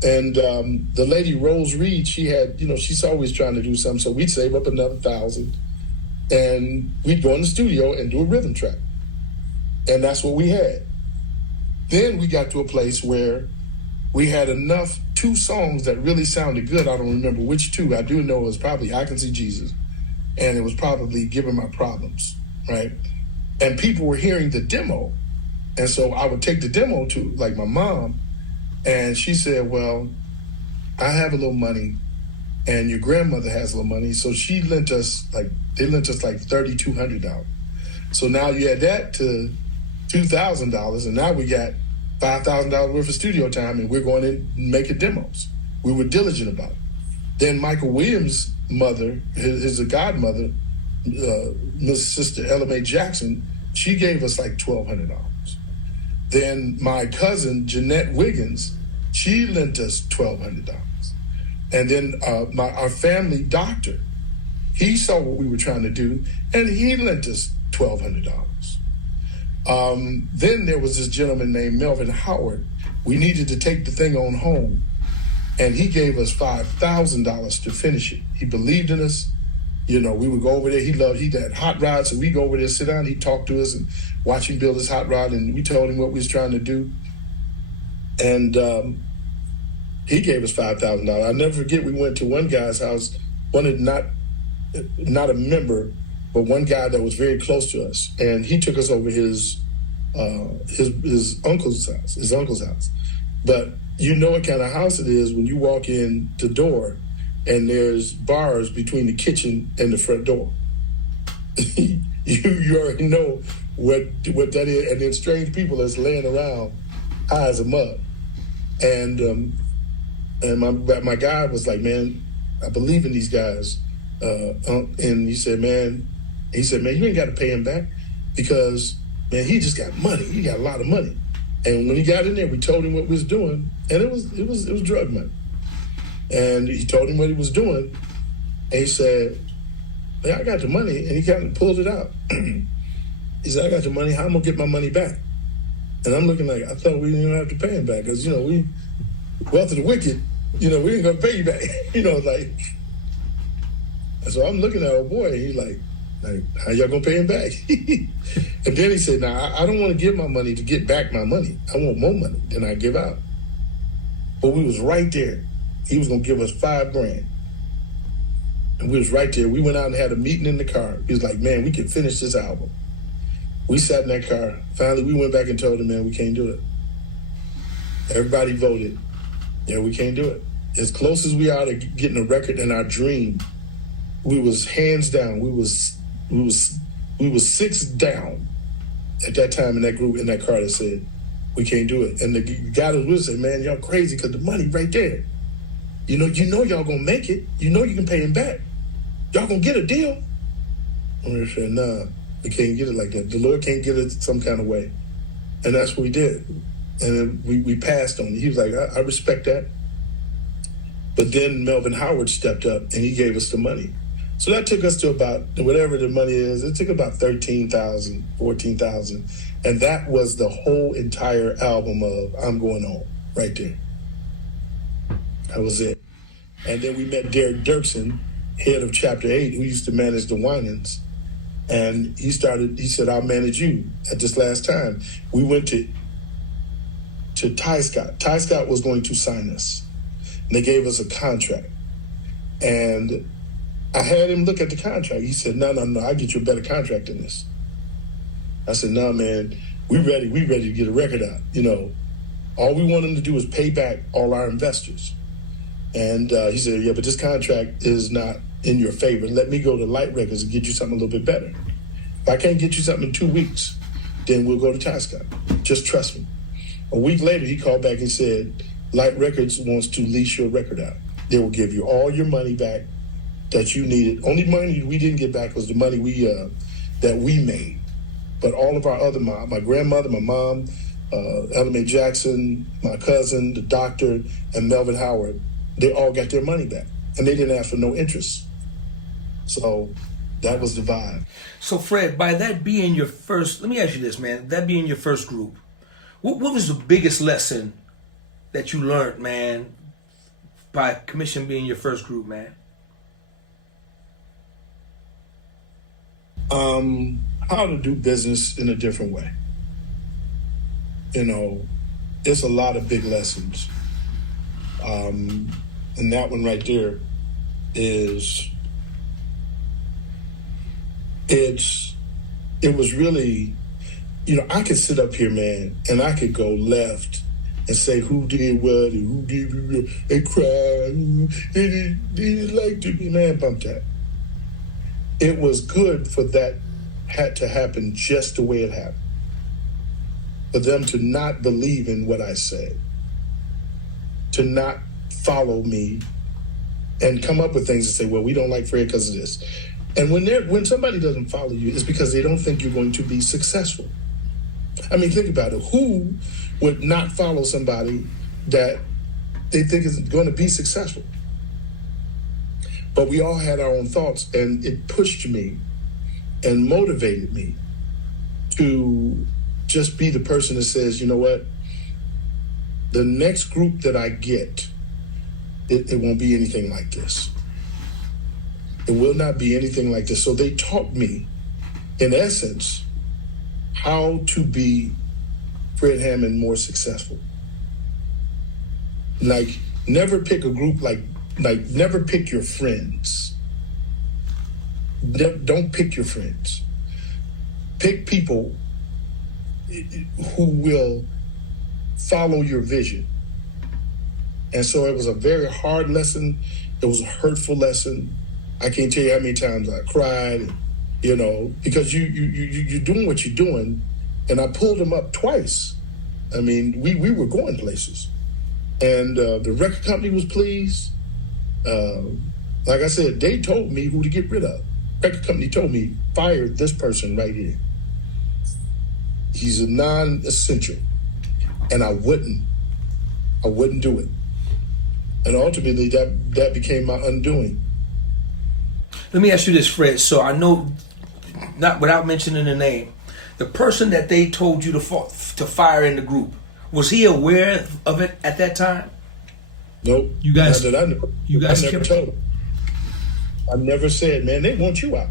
The lady Rose Reed, she had, she's always trying to do something. So we'd save up another $1,000, and we'd go in the studio and do a rhythm track. And that's what we had. Then we got to a place where we had enough 2 songs that really sounded good. I don't remember which 2. I do know it was probably I Can See Jesus, and it was probably Given My Problems, right? And people were hearing the demo. And so I would take the demo to, like, my mom, and she said, well, I have a little money, and your grandmother has a little money. So she lent us like $3,200. So now you add that to $2,000, and now we got $5,000 worth of studio time, and we're going in and making demos. We were diligent about it. Then Michael Williams' mother, his godmother, Miss Sister Ella Mae Jackson, she gave us like $1,200. Then my cousin, Jeanette Wiggins, she lent us $1,200. And then our family doctor, he saw what we were trying to do, and he lent us $1,200. Then there was this gentleman named Melvin Howard. We needed to take the thing on home, and he gave us $5,000 to finish it. He believed in us. We would go over there. He had hot rods, so we go over there, sit down, he'd talk to us and watch him build his hot rod, and we told him what we was trying to do. And he gave us $5,000. I'll never forget, we went to one guy's house, not a member, but one guy that was very close to us, and he took us over his uncle's house. But you know what kind of house it is when you walk in the door and there's bars between the kitchen and the front door. you already know what that is. And then strange people that's laying around high as a mug. And my guy was like, man, I believe in these guys. And he said, man, you ain't got to pay him back because, man, he just got money. He got a lot of money. And when he got in there, we told him what we was doing, and it was drug money. And he told him what he was doing, and he said, "Man, I got the money," and he kind of pulled it out. He said, "I got the money. How am I gonna get my money back?" And I'm looking like, I thought we didn't have to pay him back because we wealth of the wicked. We ain't gonna pay you back. Like. And so I'm looking at old boy, and he's like, how y'all gonna pay him back? And then he said, I don't want to give my money to get back my money. I want more money than I give out. But we was right there. He was gonna give us $5,000. And we was right there. We went out and had a meeting in the car. He was like, man, we can finish this album. We sat in that car. Finally, we went back and told him, man, we can't do it. Everybody voted. Yeah, we can't do it. As close as we are to getting a record in our dream, we was hands down. We was 6 down at that time in that group, in that car that said, we can't do it. And the guy that was saying, man, y'all crazy because the money right there. You know y'all gonna make it. You know you can pay him back. Y'all gonna get a deal. And we said, nah, we can't get it like that. The Lord can't get it some kind of way. And that's what we did. And then we passed on it. He was like, I respect that. But then Melvin Howard stepped up and he gave us the money. So that took us to about, whatever the money is, it took about 13,000, 14,000. And that was the whole entire album of I'm Going Home, right there. That was it. And then we met Derek Dirksen, head of Chapter 8, who used to manage the Winans. And he said, I'll manage you at this last time. We went to Ty Scott. Ty Scott was going to sign us. And they gave us a contract. And I had him look at the contract. He said, no, I'll get you a better contract than this. I said, no, man, we ready to get a record out. You know, all we want him to do is pay back all our investors. And he said, yeah, but this contract is not in your favor. Let me go to Light Records and get you something a little bit better. If I can't get you something in 2 weeks, then we'll go to Ty Scott. Just trust me. A week later, he called back and said, Light Records wants to lease your record out. They will give you all your money back that you needed. Only money we didn't get back was the money that we made. But all of our other, my grandmother, my mom, Ella Mae Jackson, my cousin, the doctor, and Melvin Howard, they all got their money back. And they didn't ask for no interest. So that was the vibe. So Fred, by that being your first, let me ask you this, man, that being your first group, what was the biggest lesson that you learned, man, by Commission being your first group, man? How to do business in a different way. You know, it's a lot of big lessons. And that one right there is, it was really, you know, I could sit up here, man, and I could go left and say who did what and who did and cry, they didn't like to be, man, bump that. It was good for that had to happen just the way it happened. For them to not believe in what I said, to not follow me and come up with things and say, well, we don't like Fred because of this. And when somebody doesn't follow you, it's because they don't think you're going to be successful. I mean, think about it. Who would not follow somebody that they think is going to be successful? But we all had our own thoughts, and it pushed me and motivated me to just be the person that says, you know what? The next group that I get, it won't be anything like this. It will not be anything like this. So they taught me, in essence, how to be Fred Hammond more successful. Like, never pick a group like never pick your friends. Don't pick your friends. Pick people who will follow your vision. And so it was a very hard lesson. It was a hurtful lesson. I can't tell you how many times I cried, you know, because you're doing what you're doing. And I pulled them up twice. I mean, we were going places. And the record company was pleased. Like I said, they told me who to get rid of. Record company told me, fire this person right here. He's a non-essential. And I wouldn't do it. And ultimately that became my undoing. Let me ask you this, Fred. So I know, not without mentioning the name, the person that they told you to fire in the group, was he aware of it at that time? Nope. You guys, not that I know. you guys I never kept told him. I never said, man, they want you out.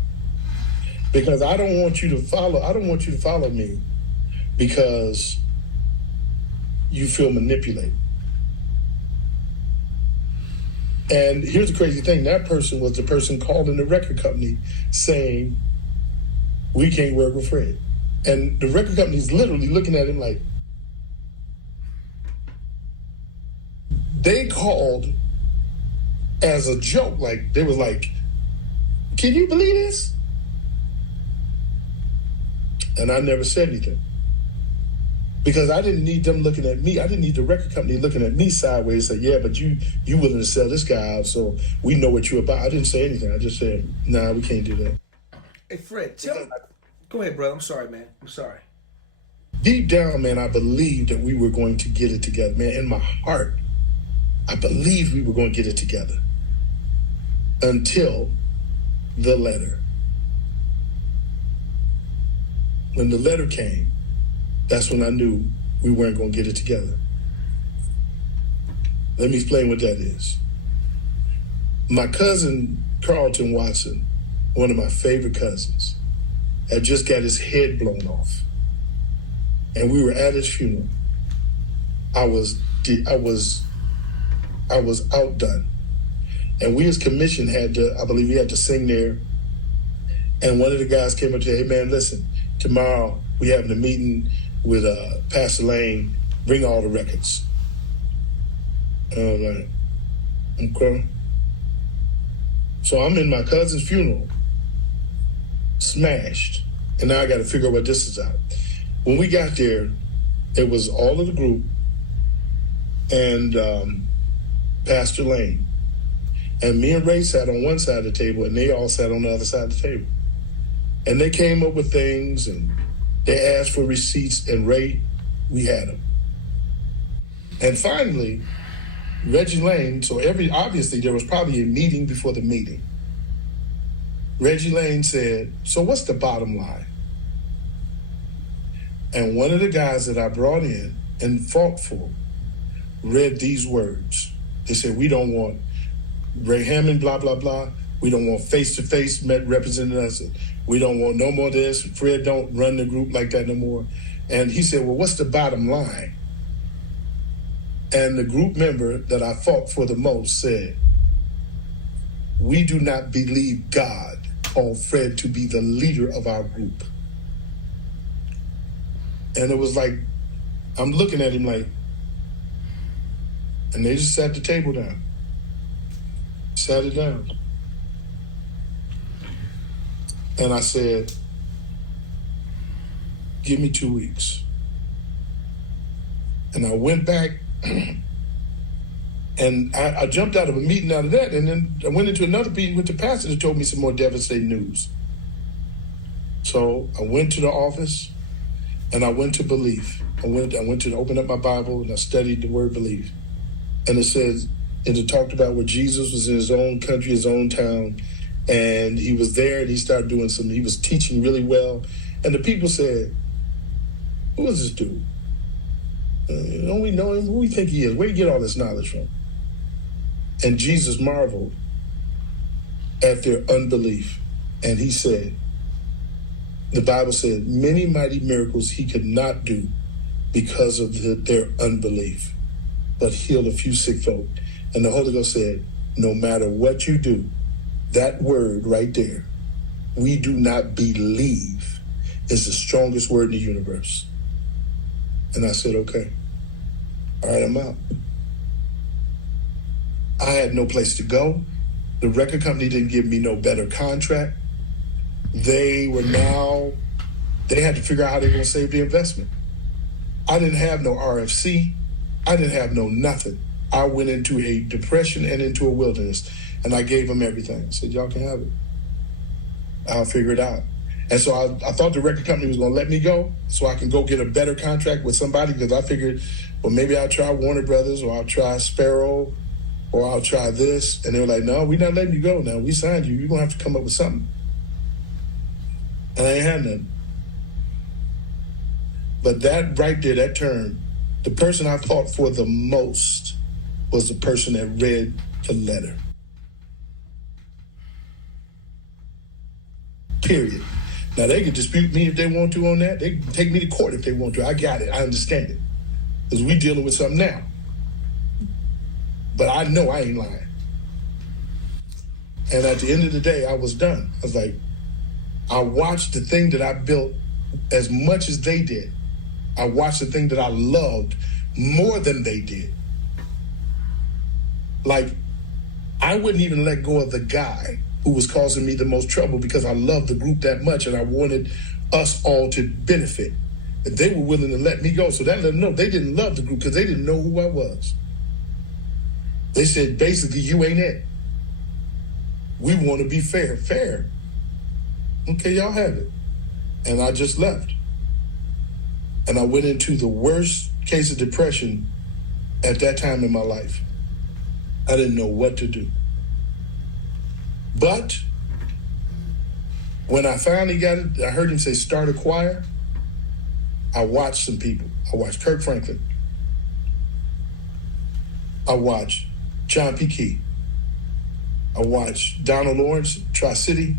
Because I don't want you to follow me because you feel manipulated. And here's the crazy thing. That person was the person calling the record company saying, we can't work with Fred. And the record company's literally looking at him like, They called as a joke, like they was like, "Can you believe this?" And I never said anything. Because I didn't need them looking at me. I didn't need the record company looking at me sideways and say, "Yeah, but you willing to sell this guy out, so we know what you're about." I didn't say anything. I just said, "Nah, we can't do that." Hey, Fred, go ahead, brother. I'm sorry, man. I'm sorry. Deep down, man, I believed that we were going to get it together. Man, in my heart, I believed we were going to get it together. Until the letter. When the letter came, that's when I knew we weren't going to get it together. Let me explain what that is. My cousin, Carlton Watson, one of my favorite cousins, had just got his head blown off. And we were at his funeral. I was outdone. And we as commission I believe we had to sing there. And one of the guys came up to, "Hey man, listen, tomorrow we having a meeting with Pastor Lane, bring all the records." And I was like, okay. So I'm in my cousin's funeral, smashed. And now I got to figure out what this is out. When we got there, it was all of the group and Pastor Lane. And me and Ray sat on one side of the table and they all sat on the other side of the table. And they came up with things and they asked for receipts, and Ray, we had them. And finally, Reggie Lane, obviously there was probably a meeting before the meeting. Reggie Lane said, "So what's the bottom line?" And one of the guys that I brought in and fought for read these words. They said, "We don't want Ray Hammond, blah, blah, blah. We don't want face-to-face representing us. We don't want no more of this. Fred don't run the group like that no more." And he said, "Well, what's the bottom line?" And the group member that I fought for the most said, "We do not believe God called Fred to be the leader of our group." And it was like, I'm looking at him like, and they just sat the table down. Sat it down. And I said, "Give me 2 weeks." And I went back and I jumped out of a meeting out of that, and then I went into another meeting with the pastor that told me some more devastating news. So I went to the office and I went to belief. I went to open up my Bible and I studied the word belief. And it talked about where Jesus was in his own country, his own town, and he was there and he started doing he was teaching really well. And the people said, "Who is this dude? Don't we know him? Who do we think he is? Where do you get all this knowledge from?" And Jesus marveled at their unbelief. And he said, the Bible said, many mighty miracles he could not do because of their unbelief, but healed a few sick folk. And the Holy Ghost said, no matter what you do, that word right there, "we do not believe," is the strongest word in the universe. And I said, okay, all right, I'm out. I had no place to go. The record company didn't give me no better contract. They had to figure out how they were going to save the investment. I didn't have no RFC. I didn't have no nothing. I went into a depression and into a wilderness, and I gave them everything. I said, y'all can have it. I'll figure it out. And so I thought the record company was going to let me go so I can go get a better contract with somebody, because I figured, well, maybe I'll try Warner Brothers, or I'll try Sparrow, or I'll try this. And they were like, no, we're not letting you go now. We signed you. You're going to have to come up with something. And I ain't had nothing. But that right there, that turn, the person I fought for the most was the person that read the letter. Period. Now, they can dispute me if they want to on that. They can take me to court if they want to. I got it. I understand it. Because we dealing with something now. But I know I ain't lying. And at the end of the day, I was done. I was like, I watched the thing that I built as much as they did. I watched the thing that I loved more than they did. Like, I wouldn't even let go of the guy who was causing me the most trouble because I loved the group that much and I wanted us all to benefit. And they were willing to let me go. So that let them know they didn't love the group because they didn't know who I was. They said, basically, you ain't it. We want to be fair. Fair. Okay, y'all have it. And I just left. And I went into the worst case of depression at that time in my life. I didn't know what to do. But when I finally got it, I heard him say, start a choir. I watched some people. I watched Kirk Franklin. I watched John P. Key. I watched Donald Lawrence, Tri-City.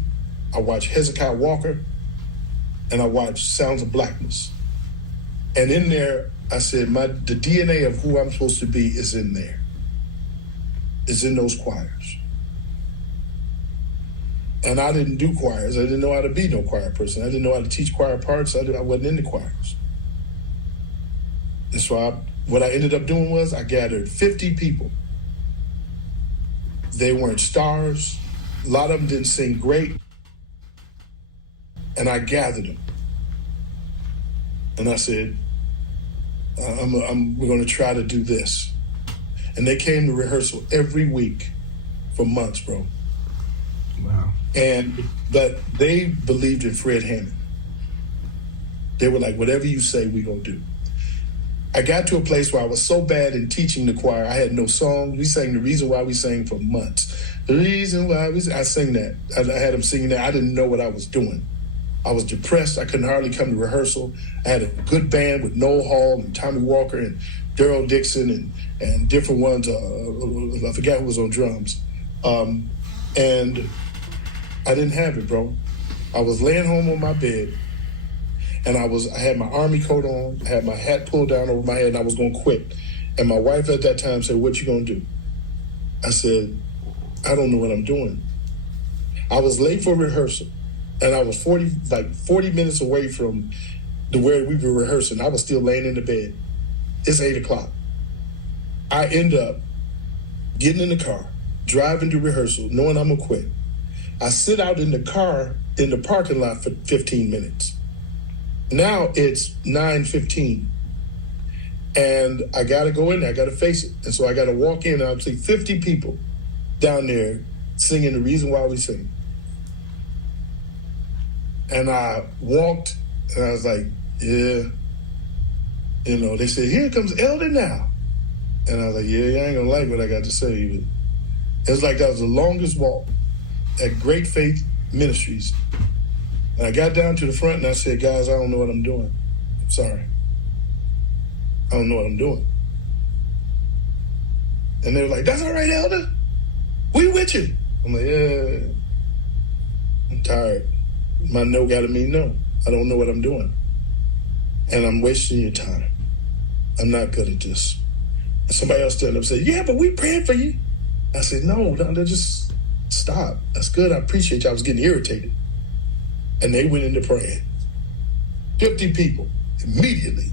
I watched Hezekiah Walker. And I watched Sounds of Blackness. And in there, I said, the DNA of who I'm supposed to be is in there. Is in those choirs. And I didn't do choirs. I didn't know how to be no choir person. I didn't know how to teach choir parts. I wasn't in the choirs. And so what I ended up doing was I gathered 50 people. They weren't stars. A lot of them didn't sing great. And I gathered them. And I said, we're going to try to do this. And they came to rehearsal every week for months, bro. Wow. But they believed in Fred Hammond. They were like, whatever you say, we're going to do. I got to a place where I was so bad in teaching the choir, I had no song. We sang The Reason Why We Sang for months. The reason why we sang, I sang that. I had them singing that. I didn't know what I was doing. I was depressed. I couldn't hardly come to rehearsal. I had a good band with Noel Hall and Tommy Walker and Daryl Dixon and different ones. I forgot who was on drums. And I didn't have it, bro. I was laying home on my bed, and I had my army coat on, I had my hat pulled down over my head, and I was going to quit. And my wife at that time said, what you going to do? I said, I don't know what I'm doing. I was late for rehearsal, and I was 40 minutes away from where we were rehearsing. I was still laying in the bed. It's 8 o'clock. I end up getting in the car, driving to rehearsal, knowing I'm going to quit. I sit out in the car in the parking lot for 15 minutes. Now it's 9:15. And I got to go in there. I got to face it. And so I got to walk in, and I'll see 50 people down there singing The Reason Why We Sing. And I walked, and I was like, yeah. You know, they said, here comes Elder now. And I was like, yeah, I ain't gonna like what I got to say. But it was like that was the longest walk at Great Faith Ministries. And I got down to the front and I said, guys, I don't know what I'm doing. I'm sorry. I don't know what I'm doing. And they were like, that's all right, Elder. We with you. I'm like, yeah, I'm tired. My no gotta mean no. I don't know what I'm doing. And I'm wasting your time. I'm not good at this. And somebody else stood up and said, yeah, but we praying for you. I said, no, just stop. That's good. I appreciate you. I was getting irritated. And they went into praying. 50 people immediately.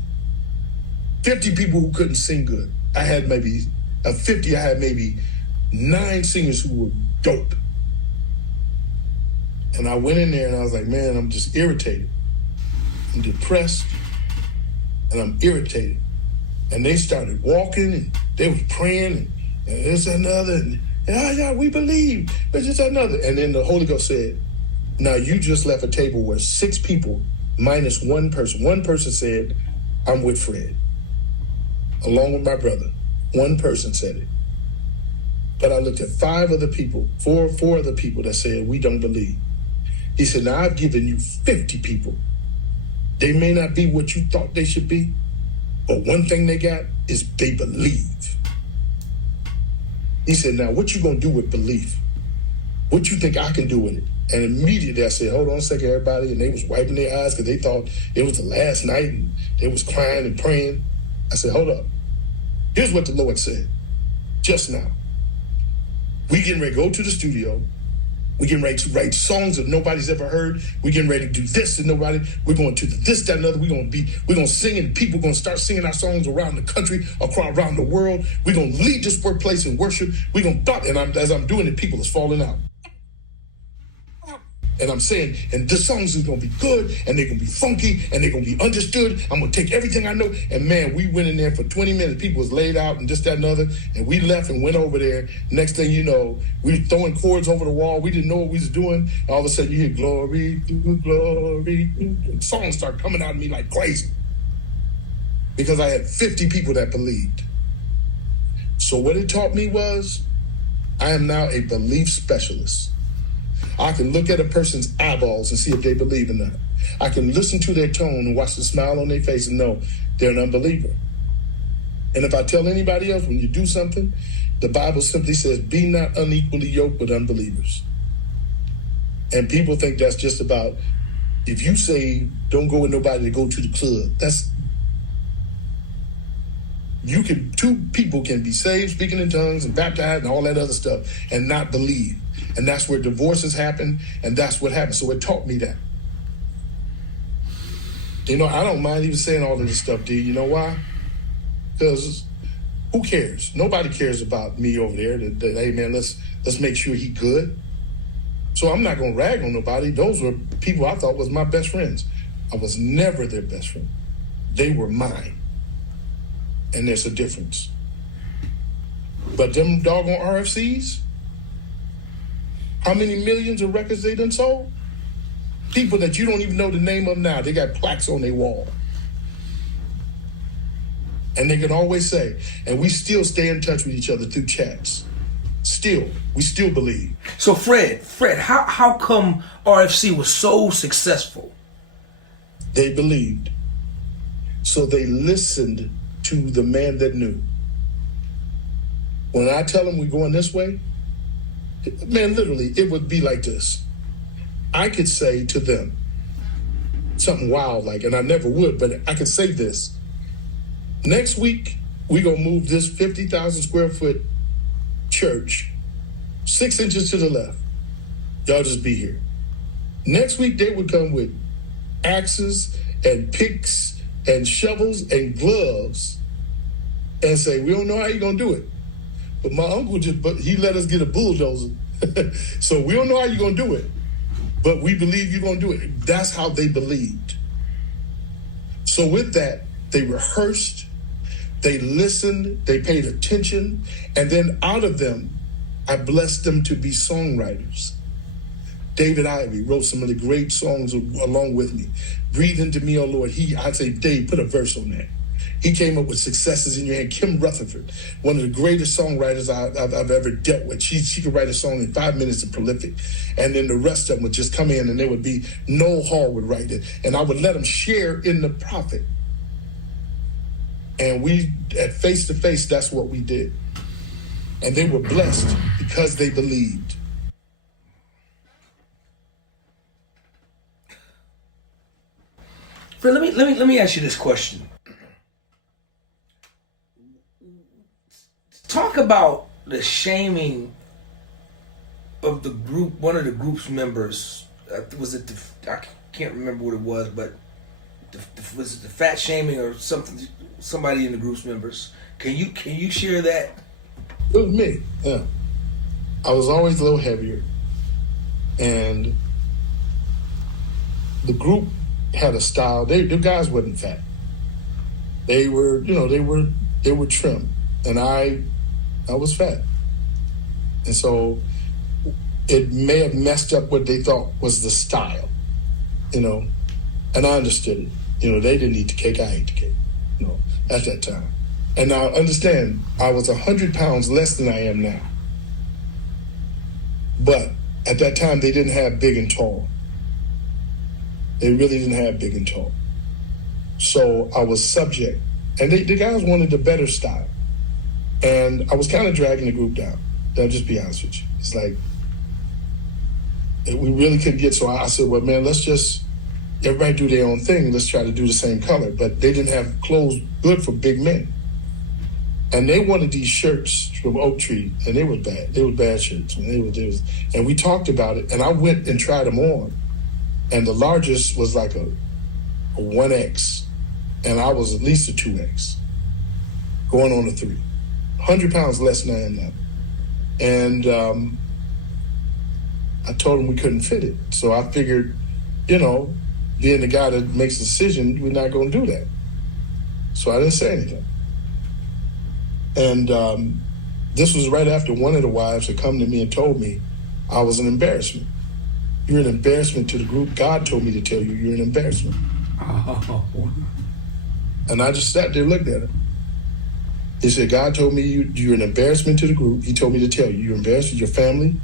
50 people who couldn't sing good. I had maybe 9 singers who were dope. And I went in there and I was like, man, I'm just irritated. I'm depressed and I'm irritated. And they started walking and they was praying and this and another. And yeah, we believe. But just another. And then the Holy Ghost said, now you just left a table where 6 people minus 1 person. 1 person said, I'm with Fred, along with my brother. 1 person said it. But I looked at 5 other people, four other people that said, we don't believe. He said, now I've given you 50 people. They may not be what you thought they should be, but one thing they got is they believe. He said, now what you gonna do with belief? What you think I can do with it? And immediately I said, hold on a second, everybody. And they was wiping their eyes because they thought it was the last night and they was crying and praying. I said, hold up. Here's what the Lord said just now. We getting ready to go to the studio. We're getting ready to write songs that nobody's ever heard. We're getting ready to do this and nobody. We're going to this, that, and other. We're going to sing, and people are going to start singing our songs around the country, around the world. We're going to lead this workplace in worship. We're going to thought, and as I'm doing it, people is falling out. And I'm saying, and the songs is going to be good, and they're going to be funky, and they're going to be understood. I'm going to take everything I know. And man, we went in there for 20 minutes. People was laid out and this, that, and other. And we left and went over there. Next thing you know, we were throwing chords over the wall. We didn't know what we was doing. And all of a sudden you hear glory, glory. And songs start coming out of me like crazy. Because I had 50 people that believed. So what it taught me was, I am now a belief specialist. I can look at a person's eyeballs and see if they believe or not. I can listen to their tone and watch the smile on their face and know they're an unbeliever. And if I tell anybody else, when you do something, the Bible simply says, be not unequally yoked with unbelievers. And people think that's just about, if you say, don't go with nobody to go to the club, two people can be saved, speaking in tongues and baptized and all that other stuff and not believe. And that's where divorces happen, and that's what happened. So it taught me that. You know, I don't mind even saying all of this stuff, D. You know why? Because who cares? Nobody cares about me over there. Hey, man, let's make sure he good. So I'm not going to rag on nobody. Those were people I thought was my best friends. I was never their best friend. They were mine. And there's a difference. But them doggone RFCs, how many millions of records they done sold? People that you don't even know the name of now, they got plaques on their wall. And they can always say, and we still stay in touch with each other through chats. We still believe. So Fred, how come RFC was so successful? They believed. So they listened to the man that knew. When I tell them we're going this way, man, literally, it would be like this. I could say to them something wild, like, and I never would, but I could say this. Next week, we're going to move this 50,000 square foot church 6 inches to the left. Y'all just be here. Next week, they would come with axes and picks and shovels and gloves and say, we don't know how you're going to do it. But my uncle he let us get a bulldozer. So we don't know how you're going to do it, but we believe you're going to do it. That's how they believed. So with that, they rehearsed, they listened, they paid attention, and then out of them, I blessed them to be songwriters. David Ivey wrote some of the great songs along with me. Breathe into me, oh Lord. I'd say, Dave, put a verse on that. He came up with Successes in Your Hand. Kim Rutherford, one of the greatest songwriters I've ever dealt with. She could write a song in 5 minutes and prolific. And then the rest of them would just come in and there would be, Noel Hall would write it. And I would let them share in the prophet. And we, at face to face, that's what we did. And they were blessed because they believed. Fred, let me ask you this question. Talk about the shaming of the group. One of the group's members, was it I can't remember what it was, but was it the fat shaming or something? Somebody in the group's members. Can you share that? It was me. Yeah, I was always a little heavier, and the group had a style. The guys wasn't fat. They were, they were trim, and I was fat. And so it may have messed up what they thought was the style, and I understood it. They didn't eat the cake, I ate the cake, at that time. And now understand, I was 100 pounds less than I am now. But at that time, they didn't have big and tall. They really didn't have big and tall. So I was subject. And the guys wanted the better style. And I was kind of dragging the group down. I'll just be honest with you. It's like, we really couldn't get, so I said, well, man, let's just, everybody do their own thing. Let's try to do the same color. But they didn't have clothes good for big men. And they wanted these shirts from Oak Tree, and they were bad. They were bad shirts. And we talked about it, and I went and tried them on. And the largest was like a 1X, and I was at least a 2X, going on a 3. 100 pounds less than I am now. And I told him we couldn't fit it. So I figured, you know, being the guy that makes the decision, we're not going to do that. So I didn't say anything. And this was right after one of the wives had come to me and told me I was an embarrassment. You're an embarrassment to the group. God told me to tell you you're an embarrassment. Oh. And I just sat there and looked at her. He said, God told me you're an embarrassment to the group. He told me to tell you you're embarrassed with your family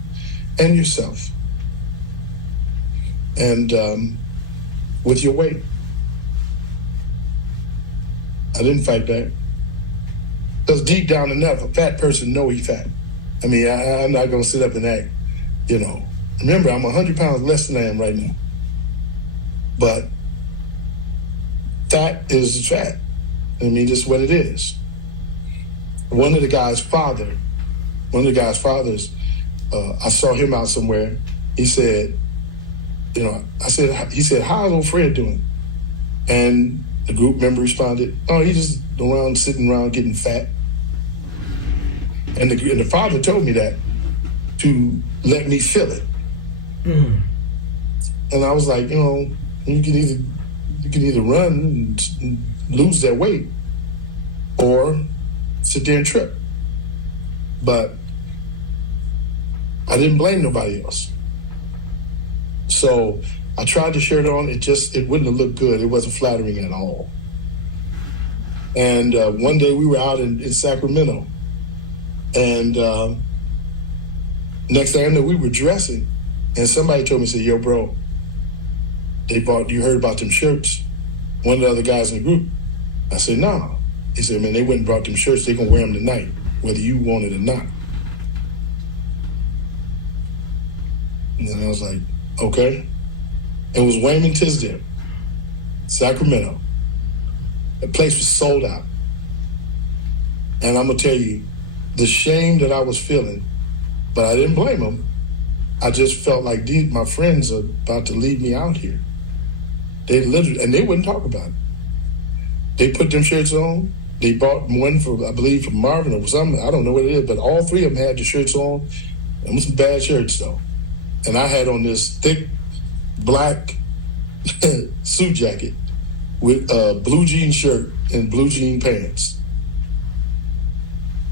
and yourself. And with your weight. I didn't fight back. Because deep down enough, a fat person know he fat. I mean, I'm not going to sit up and act, you know. Remember, I'm 100 pounds less than I am right now. But fat is fat. I mean, just what it is. One of the guy's fathers, I saw him out somewhere. He said, you know, he said, how's old Fred doing? And the group member responded, oh, he's just around, sitting around getting fat. And the father told me that to let me feel it. Mm. And I was like, you know, you can either run and lose that weight or sit there and trip. But I didn't blame nobody else. So I tried the shirt on. It wouldn't have looked good. It wasn't flattering at all. And one day we were out in Sacramento. And next thing I know, we were dressing. And somebody told me, said, yo, bro, you heard about them shirts? One of the other guys in the group. I said, no. He said, man, they went and brought them shirts. They're going to wear them tonight, whether you want it or not. And then I was like, okay. It was Wayman Tisdale, Sacramento. The place was sold out. And I'm going to tell you, the shame that I was feeling, but I didn't blame them. I just felt like my friends are about to leave me out here. They literally, and they wouldn't talk about it. They put them shirts on. They bought one for, I believe, for Marvin or something. I don't know what it is, but all three of them had the shirts on. Them was some bad shirts, though. And I had on this thick black suit jacket with a blue jean shirt and blue jean pants.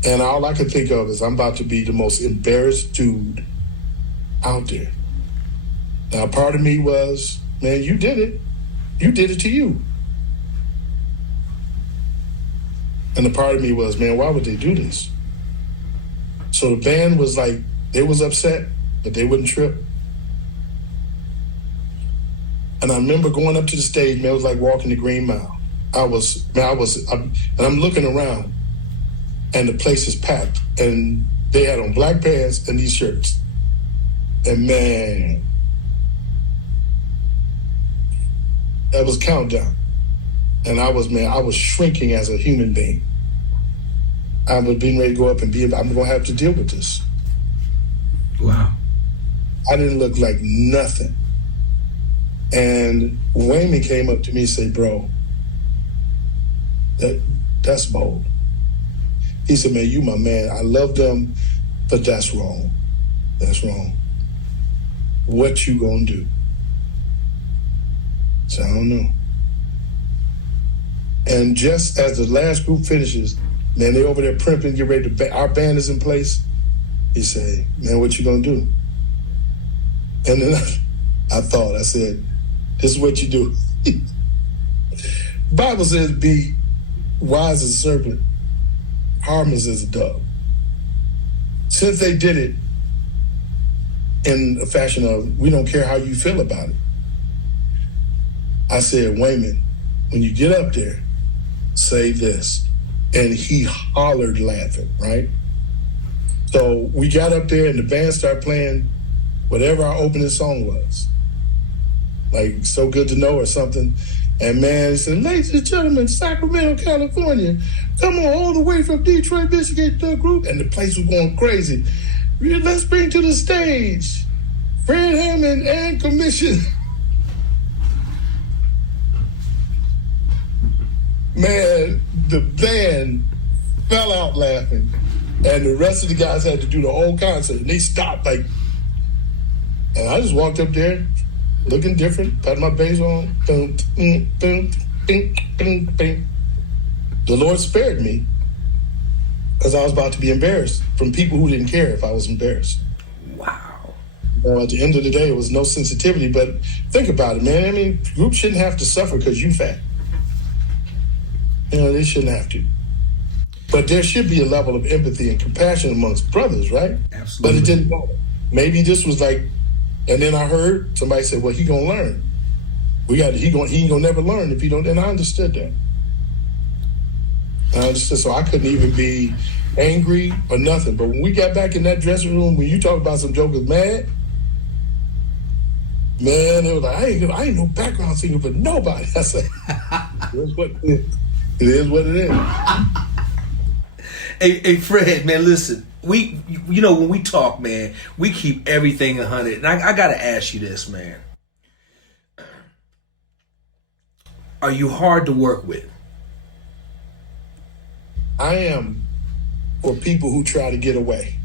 And all I could think of is I'm about to be the most embarrassed dude out there. Now, part of me was, man, you did it. You did it to you. And the part of me was, man, why would they do this? So the band was like, they was upset, but they wouldn't trip. And I remember going up to the stage, man, it was like walking the Green Mile. And I'm looking around, and the place is packed, and they had on black pants and these shirts. And man, that was countdown. And I was shrinking as a human being. I was being ready to go up and I'm gonna have to deal with this. Wow. I didn't look like nothing. And Wayman came up to me and said, bro, that's bold. He said, man, you my man. I love them, but that's wrong. That's wrong. What you gonna do? So I don't know. And just as the last group finishes, man, they over there primping, get ready to, our band is in place. He said, man, what you gonna do? And then I said, this is what you do. Bible says be wise as a serpent, harmless as a dove. Since they did it in a fashion of, we don't care how you feel about it, I said, Wayman, when you get up there, say this. And he hollered laughing, right? So we got up there and the band started playing whatever our opening song was. Like So Good to Know or something. And man, he said, ladies and gentlemen, Sacramento, California, come on all the way from Detroit, Michigan, the group. And the place was going crazy. Let's bring to the stage Fred Hammond and Commission. Man, the band fell out laughing. And the rest of the guys had to do the whole concert. And they stopped like, and I just walked up there, looking different, patting my bass on. Boom, boom, boom, bing, bing, bing. The Lord spared me because I was about to be embarrassed from people who didn't care if I was embarrassed. Wow. At the end of the day, it was no sensitivity. But think about it, man. I mean, groups shouldn't have to suffer because you fat. You know, they shouldn't have to. But there should be a level of empathy and compassion amongst brothers, right? Absolutely. But it didn't matter. Maybe this was like, and then I heard somebody say, well, he gonna learn. He ain't gonna never learn if he don't, and I understood that. I understood, so I couldn't even be angry or nothing. But when we got back in that dressing room, when you talk about some jokers mad, man, it was like, I ain't no background singer for nobody. I said, it is what it is. It is what it is. Hey, Fred, man, listen. You know, when we talk, man, we keep everything 100. And I got to ask you this, man. Are you hard to work with? I am for people who try to get away,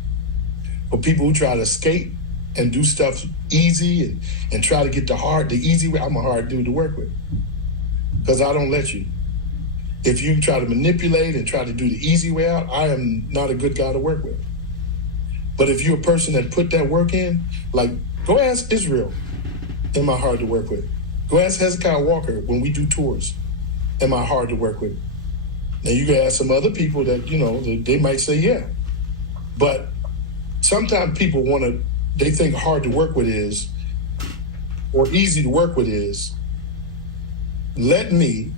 for people who try to escape and do stuff easy and try to get the easy way. I'm a hard dude to work with because I don't let you. If you try to manipulate and try to do the easy way out, I am not a good guy to work with. But if you're a person that put that work in, like, go ask Israel, am I hard to work with? Go ask Hezekiah Walker when we do tours, am I hard to work with? Now you can ask some other people that, you know, they might say, yeah. But sometimes people they think hard to work with is, or easy to work with is, let me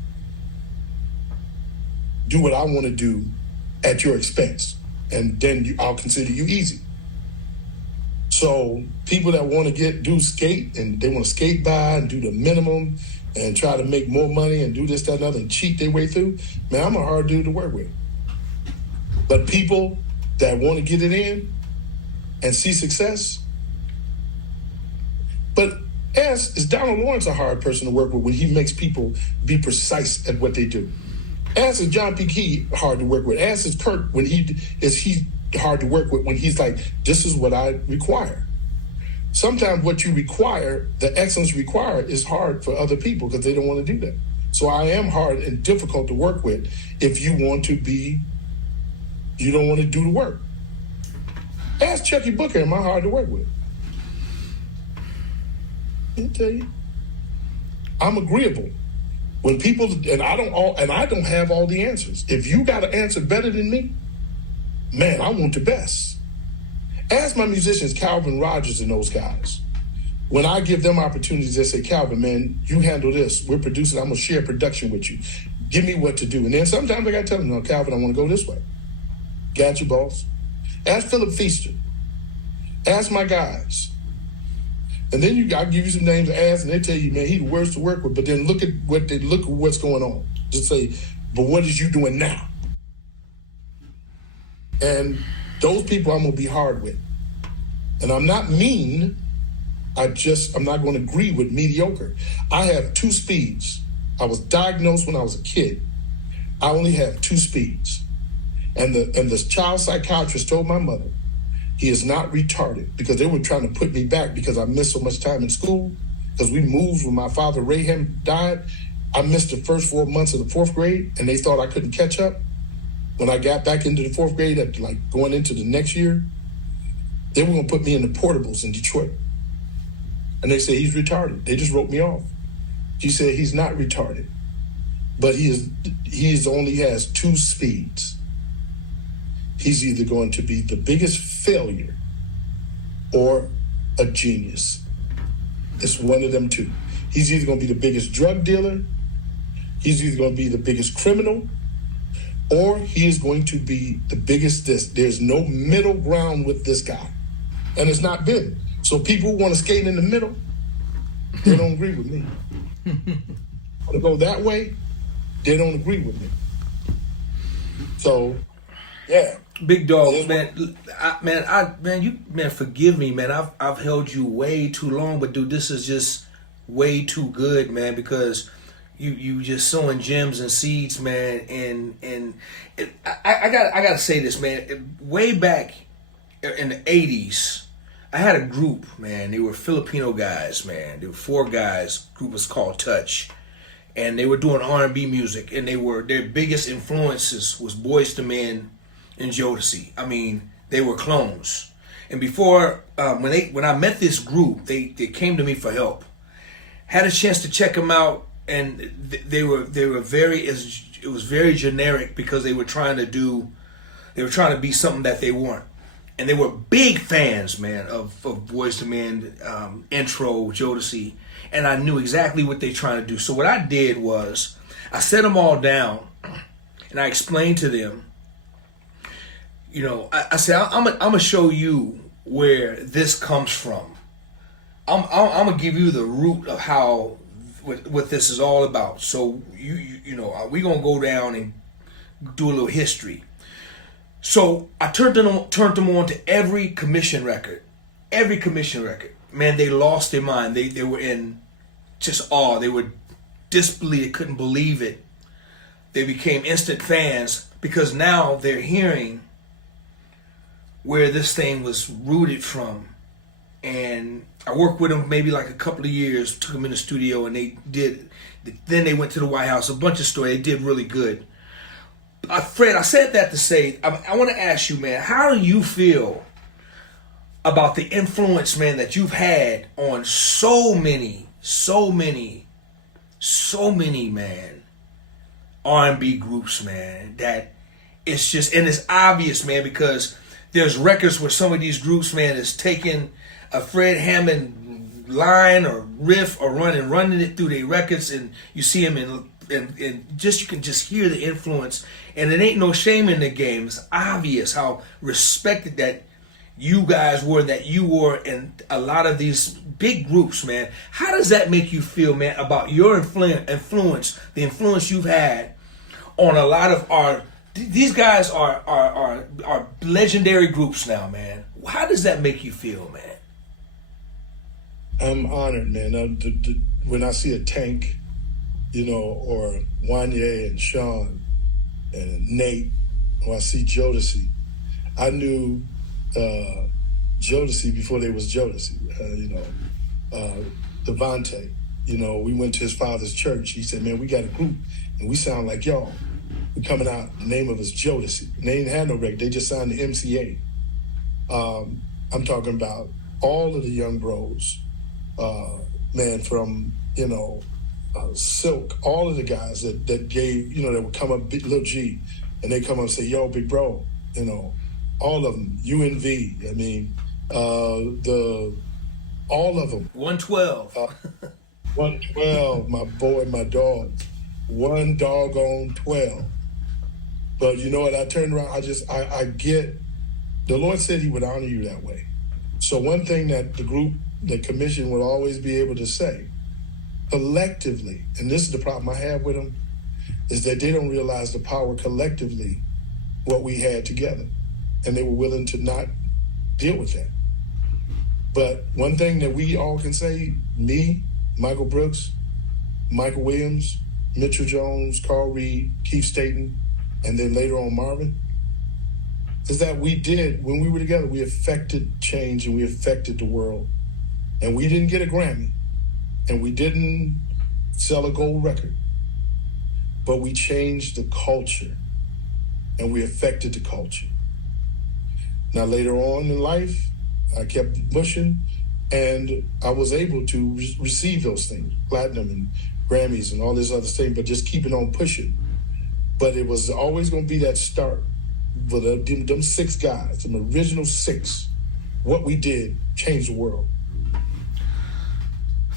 do what I want to do at your expense, and then I'll consider you easy. So people that want to do skate, and they want to skate by and do the minimum and try to make more money and do this, that, and other, and cheat their way through, man, I'm a hard dude to work with. But people that want to get it in and see success, but is Donald Lawrence a hard person to work with when he makes people be precise at what they do? Is John P. Key hard to work with? Is Kirk when he hard to work with when he's like, this is what I require. Sometimes what you require, the excellence required, is hard for other people because they don't want to do that. So I am hard and difficult to work with if you don't want to do the work. Ask Chucky Booker, am I hard to work with? I'll tell you. I'm agreeable. When people, and I don't have all the answers. If you got an answer better than me, man, I want the best. Ask my musicians, Calvin Rogers and those guys. When I give them opportunities, they say, Calvin, man, you handle this. We're producing. I'm going to share production with you. Give me what to do. And then sometimes I got to tell them, no, Calvin, I want to go this way. Got you, boss. Ask Philip Feaster. Ask my guys. And then I'll give you some names to ask, and they tell you, man, he's the worst to work with. But then look at what's going on. Just say, but what is you doing now? And those people I'm gonna be hard with. And I'm not mean. I'm not going to agree with mediocre. I have 2 speeds. I was diagnosed when I was a kid. I only have 2 speeds. And the child psychiatrist told my mother, he is not retarded, because they were trying to put me back because I missed so much time in school, because we moved when my father, Ray Hammond, died. I missed the first 4 months of the 4th grade, and they thought I couldn't catch up. When I got back into the 4th grade, going into the next year, they were going to put me in the portables in Detroit. And they said, he's retarded. They just wrote me off. He said, he's not retarded, but he only has 2 speeds. He's either going to be the biggest failure or a genius. It's one of them 2. He's either going to be the biggest drug dealer, he's either going to be the biggest criminal, or he is going to be the biggest this. There's no middle ground with this guy. And it's not been. So people who want to skate in the middle, they don't agree with me. to go that way, they don't agree with me. So, yeah. Big dog, man, forgive me, man. I've held you way too long, but dude, this is just way too good, man, because you just sowing gems and seeds, man. And I gotta say this, man. Way back in the '80s, I had a group, man. They were Filipino guys, man. They were 4 guys. Group was called Touch, and they were doing R&B music, and their biggest influences was Boyz II Men and Jodeci. I mean, they were clones. And before, when I met this group, they came to me for help. Had a chance to check them out, and they were very, it was very generic because they were trying to be something that they weren't. And they were big fans, man, of Boyz II Men, Intro, Jodeci, and I knew exactly what they trying to do. So what I did was I set them all down, and I explained to them. You know, I said, I'm gonna show you where this comes from. I'm gonna give you the root of how what this is all about. So you know, we gonna go down and do a little history. So I turned them on to every commission record. Man, they lost their mind. They were in just awe. They were disbelieved. They couldn't believe it. They became instant fans because now they're hearing where this thing was rooted from. And I worked with them maybe like a couple of years, took them in the studio, and then they went to the White House, a bunch of stories. They did really good. Fred, I said that to say, I want to ask you, man, how do you feel about the influence, man, that you've had on so many, man, R&B groups, man, that it's just, and it's obvious, man, because there's records where some of these groups, man, is taking a Fred Hammond line or riff or running it through their records, and you see them and just you can just hear the influence, and it ain't no shame in the game. It's obvious how respected that you guys were, that you were in a lot of these big groups, man. How does that make you feel, man, about your influence, the influence you've had on a lot of our. These guys are legendary groups now, man. How does that make you feel, man? I'm honored, man. When I see a Tank, you know, or Wanye and Sean and Nate, or I see Jodeci, I knew Jodeci before they was Jodeci. Devontae, you know, we went to his father's church. He said, man, we got a group, and we sound like y'all. We coming out, the name of us Jodeci. They didn't have no record. They just signed the MCA. I'm talking about all of the young bros, man, from, you know, Silk, all of the guys that gave, you know, that would come up, Lil G, and they come up and say, yo, big bro, you know, all of them, UNV, I mean, all of them. 112. 112, my boy, my dog. 1 doggone 12. But you know what, I turned around, I get, the Lord said he would honor you that way. So one thing that the commission will always be able to say, collectively, and this is the problem I have with them, is that they don't realize the power collectively, what we had together. And they were willing to not deal with that. But one thing that we all can say, me, Michael Brooks, Michael Williams, Mitchell Jones, Carl Reed, Keith Staten, and then later on Marvin, is that we did, when we were together, we affected change and we affected the world. And we didn't get a Grammy, and we didn't sell a gold record, but we changed the culture and we affected the culture. Now later on in life, I kept pushing, and I was able to receive those things, platinum and Grammys and all this other thing, but just keeping on pushing. But it was always going to be that start for them 6 guys, them original 6. What we did changed the world.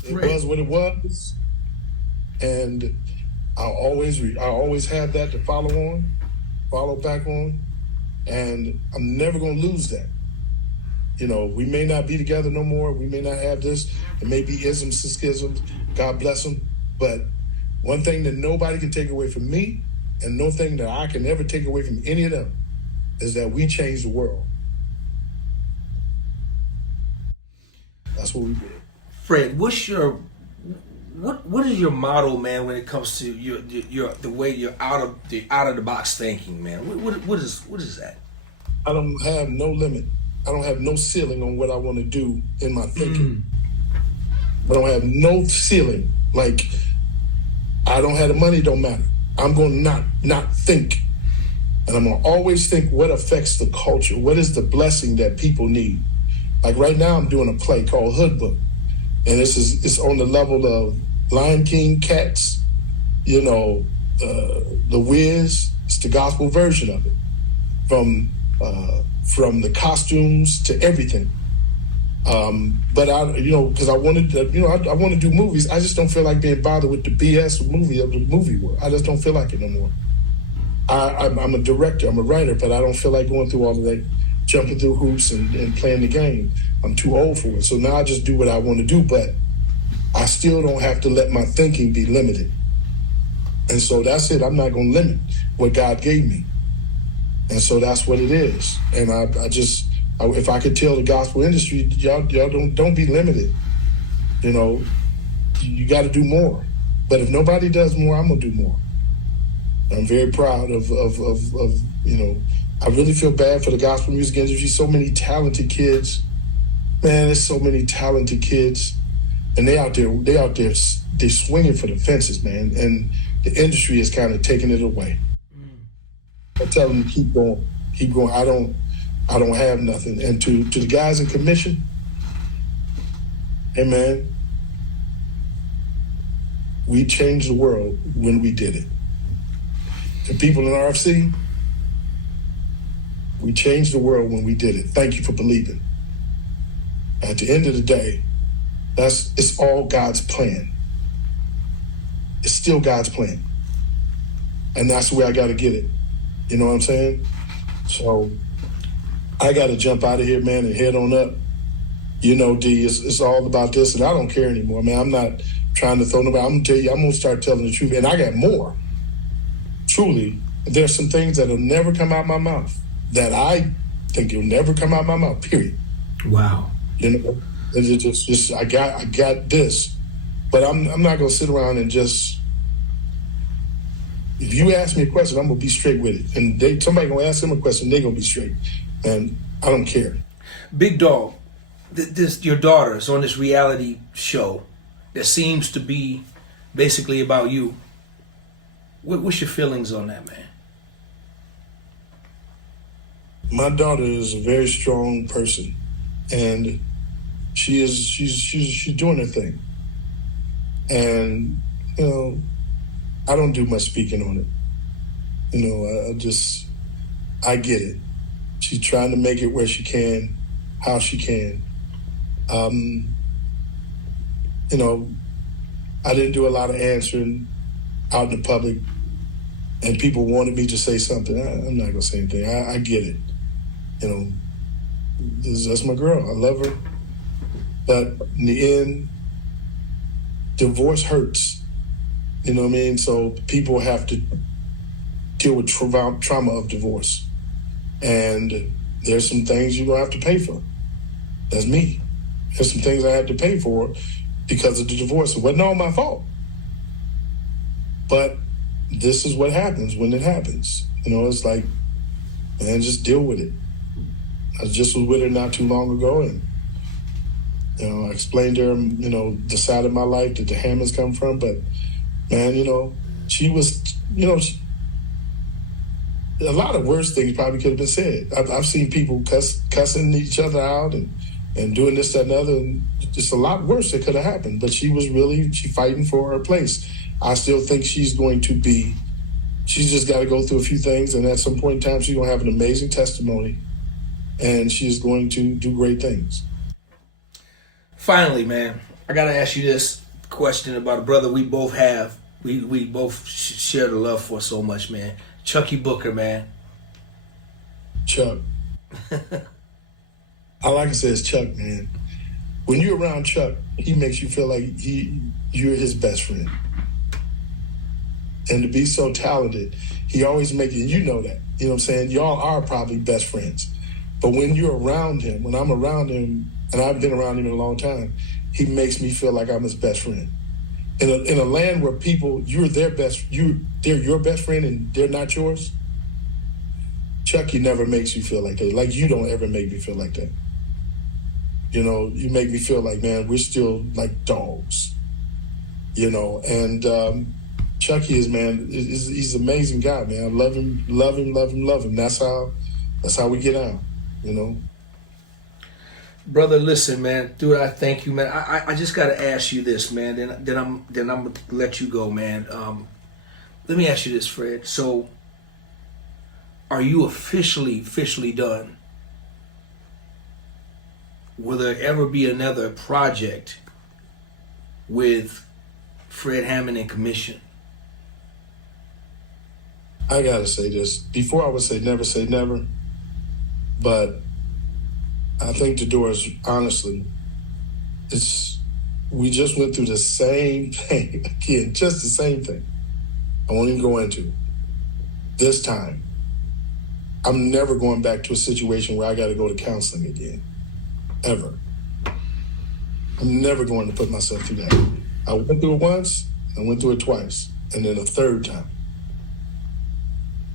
It was what it was, and I always have that to follow back on, and I'm never going to lose that. You know, we may not be together no more. We may not have this. It may be isms and schisms. God bless them. But One thing that nobody can take away from me, and no thing that I can ever take away from any of them, is that we changed the world. That's what we did. Fred, what is your motto, man, when it comes to your the way you're out of the box thinking, man? What is that? I don't have no limit. I don't have no ceiling on what I want to do in my thinking. I don't have no ceiling. Like, I don't have the money, don't matter. I'm going to not think. And I'm going to always think what affects the culture. What is the blessing that people need? Like right now I'm doing a play called Hood Book. And it's on the level of Lion King, Cats, you know, The Wiz. It's the gospel version of it. From the costumes to everything. But because I wanted to, I want to do movies. I just don't feel like being bothered with the BS of the movie world. I just don't feel like it no more. I'm a director, I'm a writer, but I don't feel like going through all of that, jumping through hoops and playing the game. I'm too old for it. So now I just do what I want to do, but I still don't have to let my thinking be limited. And so that's it. I'm not going to limit what God gave me. And so that's what it is. And if I could tell the gospel industry, y'all don't be limited. You got to do more. But if nobody does more, I'm gonna do more. I'm very proud of I really feel bad for the gospel music industry. So many talented kids, man. There's so many talented kids, and they out there, they're swinging for the fences, man. And the industry is kind of taking it away. I tell them to keep going. I don't have nothing. And to the guys in commission, hey man, we changed the world when we did it. The people in RFC, we changed the world when we did it. Thank you for believing. At the end of the day, it's all God's plan. It's still God's plan. And that's the way I got to get it. You know what I'm saying? So I got to jump out of here, man, and head on up. D, it's all about this, and I don't care anymore, man. I'm not trying to throw nobody. I'm going to tell you, I'm going to start telling the truth. And I got more. Truly, there's some things that will never come out my mouth that I think will never come out my mouth, period. Wow. It's just I got this. But I'm not going to sit around and just, if you ask me a question, I'm going to be straight with it. And somebody going to ask them a question, they're going to be straight. And I don't care. Big Dog, your daughter is on this reality show that seems to be basically about you. What's your feelings on that, man? My daughter is a very strong person, and she's doing her thing. And I don't do much speaking on it. I get it. She's trying to make it where she can, how she can. I didn't do a lot of answering out in the public, and people wanted me to say something. I'm not going to say anything. I get it. That's my girl. I love her. But in the end, divorce hurts. You know what I mean? So people have to deal with trauma of divorce. And there's some things you're going to have to pay for. That's me. There's some things I had to pay for because of the divorce. It wasn't all my fault. But this is what happens when it happens. It's like, man, just deal with it. I just was with her not too long ago, and I explained to her, the side of my life that the Hammonds come from. But man, she was, a lot of worse things probably could have been said. I've seen people cussing each other out and doing this, that, and the other, and just a lot worse that could have happened. But she fighting for her place. I still think she's just got to go through a few things, and at some point in time, she's going to have an amazing testimony, and she's going to do great things. Finally, man, I got to ask you this question about a brother we both have. We both share the love for so much, man. Chucky Booker, man. Chuck. I like to say it's Chuck, man. When you're around Chuck, he makes you feel like you're his best friend. and to be so talented, he always makes it, you know that. You know what I'm saying? Y'all are probably best friends. But when you're around him, when I'm around him, and I've been around him in a long time, he makes me feel like I'm his best friend. In a land where people, they're your best friend and they're not yours, Chucky never makes you feel like that. Like you don't ever make me feel like that. You know, you make me feel like, man, we're still like dogs. You know, and Chucky is, man, he's an amazing guy, man. I love him, love him, love him, love him. That's how we get out, you know. Brother, listen, man, dude, I thank you, man. I just gotta ask you this, man. Then I'm gonna let you go, man. Let me ask you this, Fred. So, are you officially done? Will there ever be another project with Fred Hammond and Commission? I gotta say this. Before I would say never, but I think the doors, honestly, we just went through the same thing again, just the same thing. I won't even go into it. This time, I'm never going back to a situation where I got to go to counseling again, ever. I'm never going to put myself through that. I went through it once, I went through it twice, and then a third time.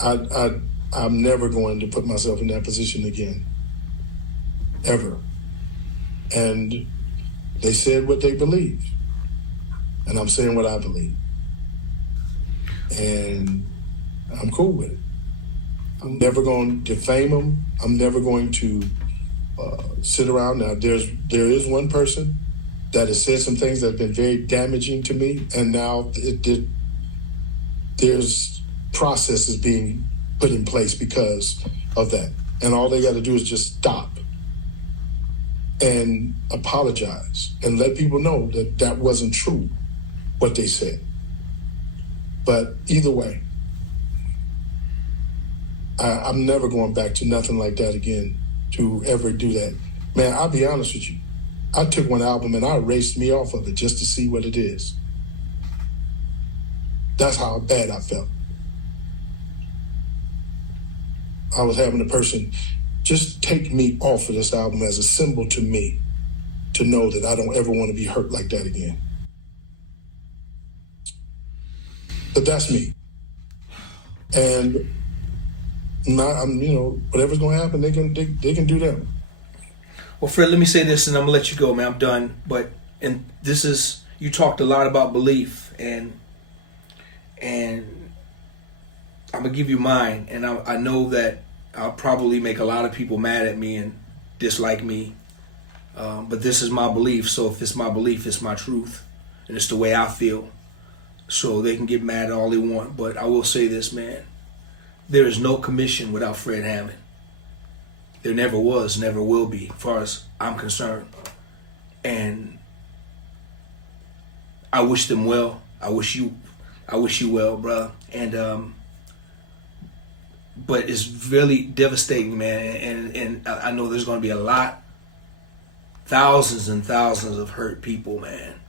I'm never going to put myself in that position again, ever. And they said what they believe, and I'm saying what I believe. And I'm cool with it. I'm never going to defame them. I'm never going to sit around. Now, there is one person that has said some things that have been very damaging to me, and now there's processes being put in place because of that. And all they got to do is just stop and apologize and let people know that that wasn't true, what they said. But either way, I'm never going back to nothing like that again, to ever do that. Man, I'll be honest with you. I took one album and I erased me off of it just to see what it is. That's how bad I felt. I was having a person just take me off of this album as a symbol to me, to know that I don't ever want to be hurt like that again. But that's me. And whatever's going to happen, they can do that. Well, Fred, let me say this, and I'm gonna let you go, man. I'm done. And this is, you talked a lot about belief, and I'm gonna give you mine, and I know that I'll probably make a lot of people mad at me and dislike me, but this is my belief. So if it's my belief, it's my truth, and it's the way I feel. So they can get mad all they want, but I will say this, man. There is no commission without Fred Hammond. There never was, never will be, as far as I'm concerned. And I wish them well. I wish you well, brother. And but it's really devastating, man. And I know there's going to be a lot, thousands and thousands of hurt people, man.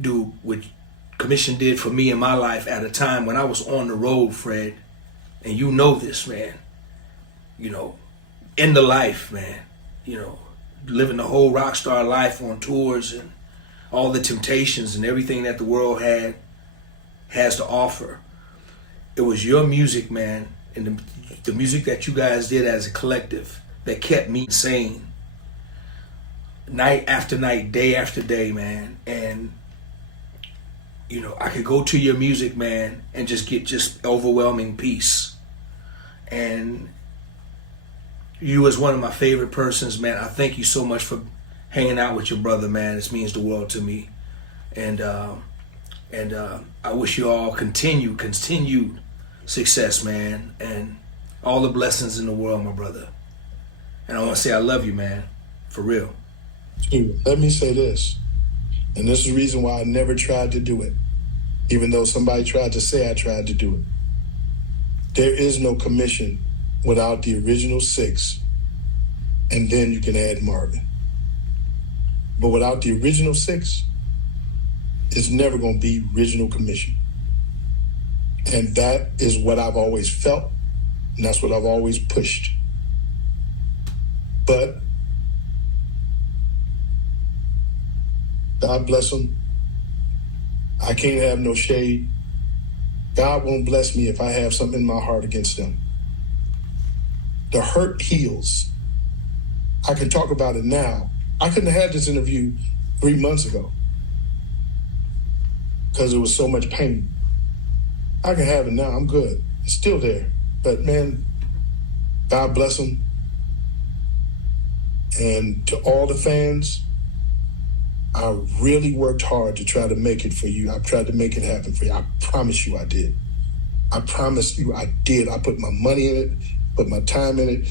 Dude, what Commission did for me in my life at a time when I was on the road, Fred, and you know this, man. You know, in the life, man. You know, living the whole rock star life on tours and all the temptations and everything that the world has to offer. It was your music, man, and the music that you guys did as a collective that kept me sane. Night after night, day after day, man. And you know, I could go to your music, man, and just get overwhelming peace. And you as one of my favorite persons, man, I thank you so much for hanging out with your brother, man. This means the world to me. And I wish you all continued success, man, and all the blessings in the world, my brother. And I want to say I love you, man, for real. Dude, let me say this, and this is the reason why I never tried to do it, even though somebody tried to say I tried to do it. There is no commission without the original 6, and then you can add Marvin. But without the original 6, it's never going to be original Commission. And that is what I've always felt, and that's what I've always pushed. But God bless them. I can't have no shade. God won't bless me if I have something in my heart against them. The hurt heals. I can talk about it now. I couldn't have had this interview 3 months ago because it was so much pain. I can have it now. I'm good. It's still there. But man, God bless them. And to all the fans, I really worked hard to try to make it for you. I've tried to make it happen for you. I promise you I did. I promise you I did. I put my money in it, put my time in it.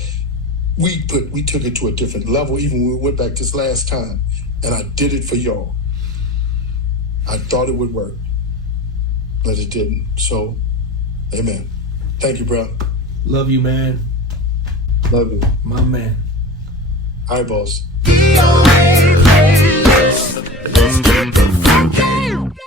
We took it to a different level even when we went back this last time. And I did it for y'all. I thought it would work, but it didn't. So, amen. Thank you, bro. Love you, man. Love you. My man. Eyeballs. DOA playlist. Let's get the funk out.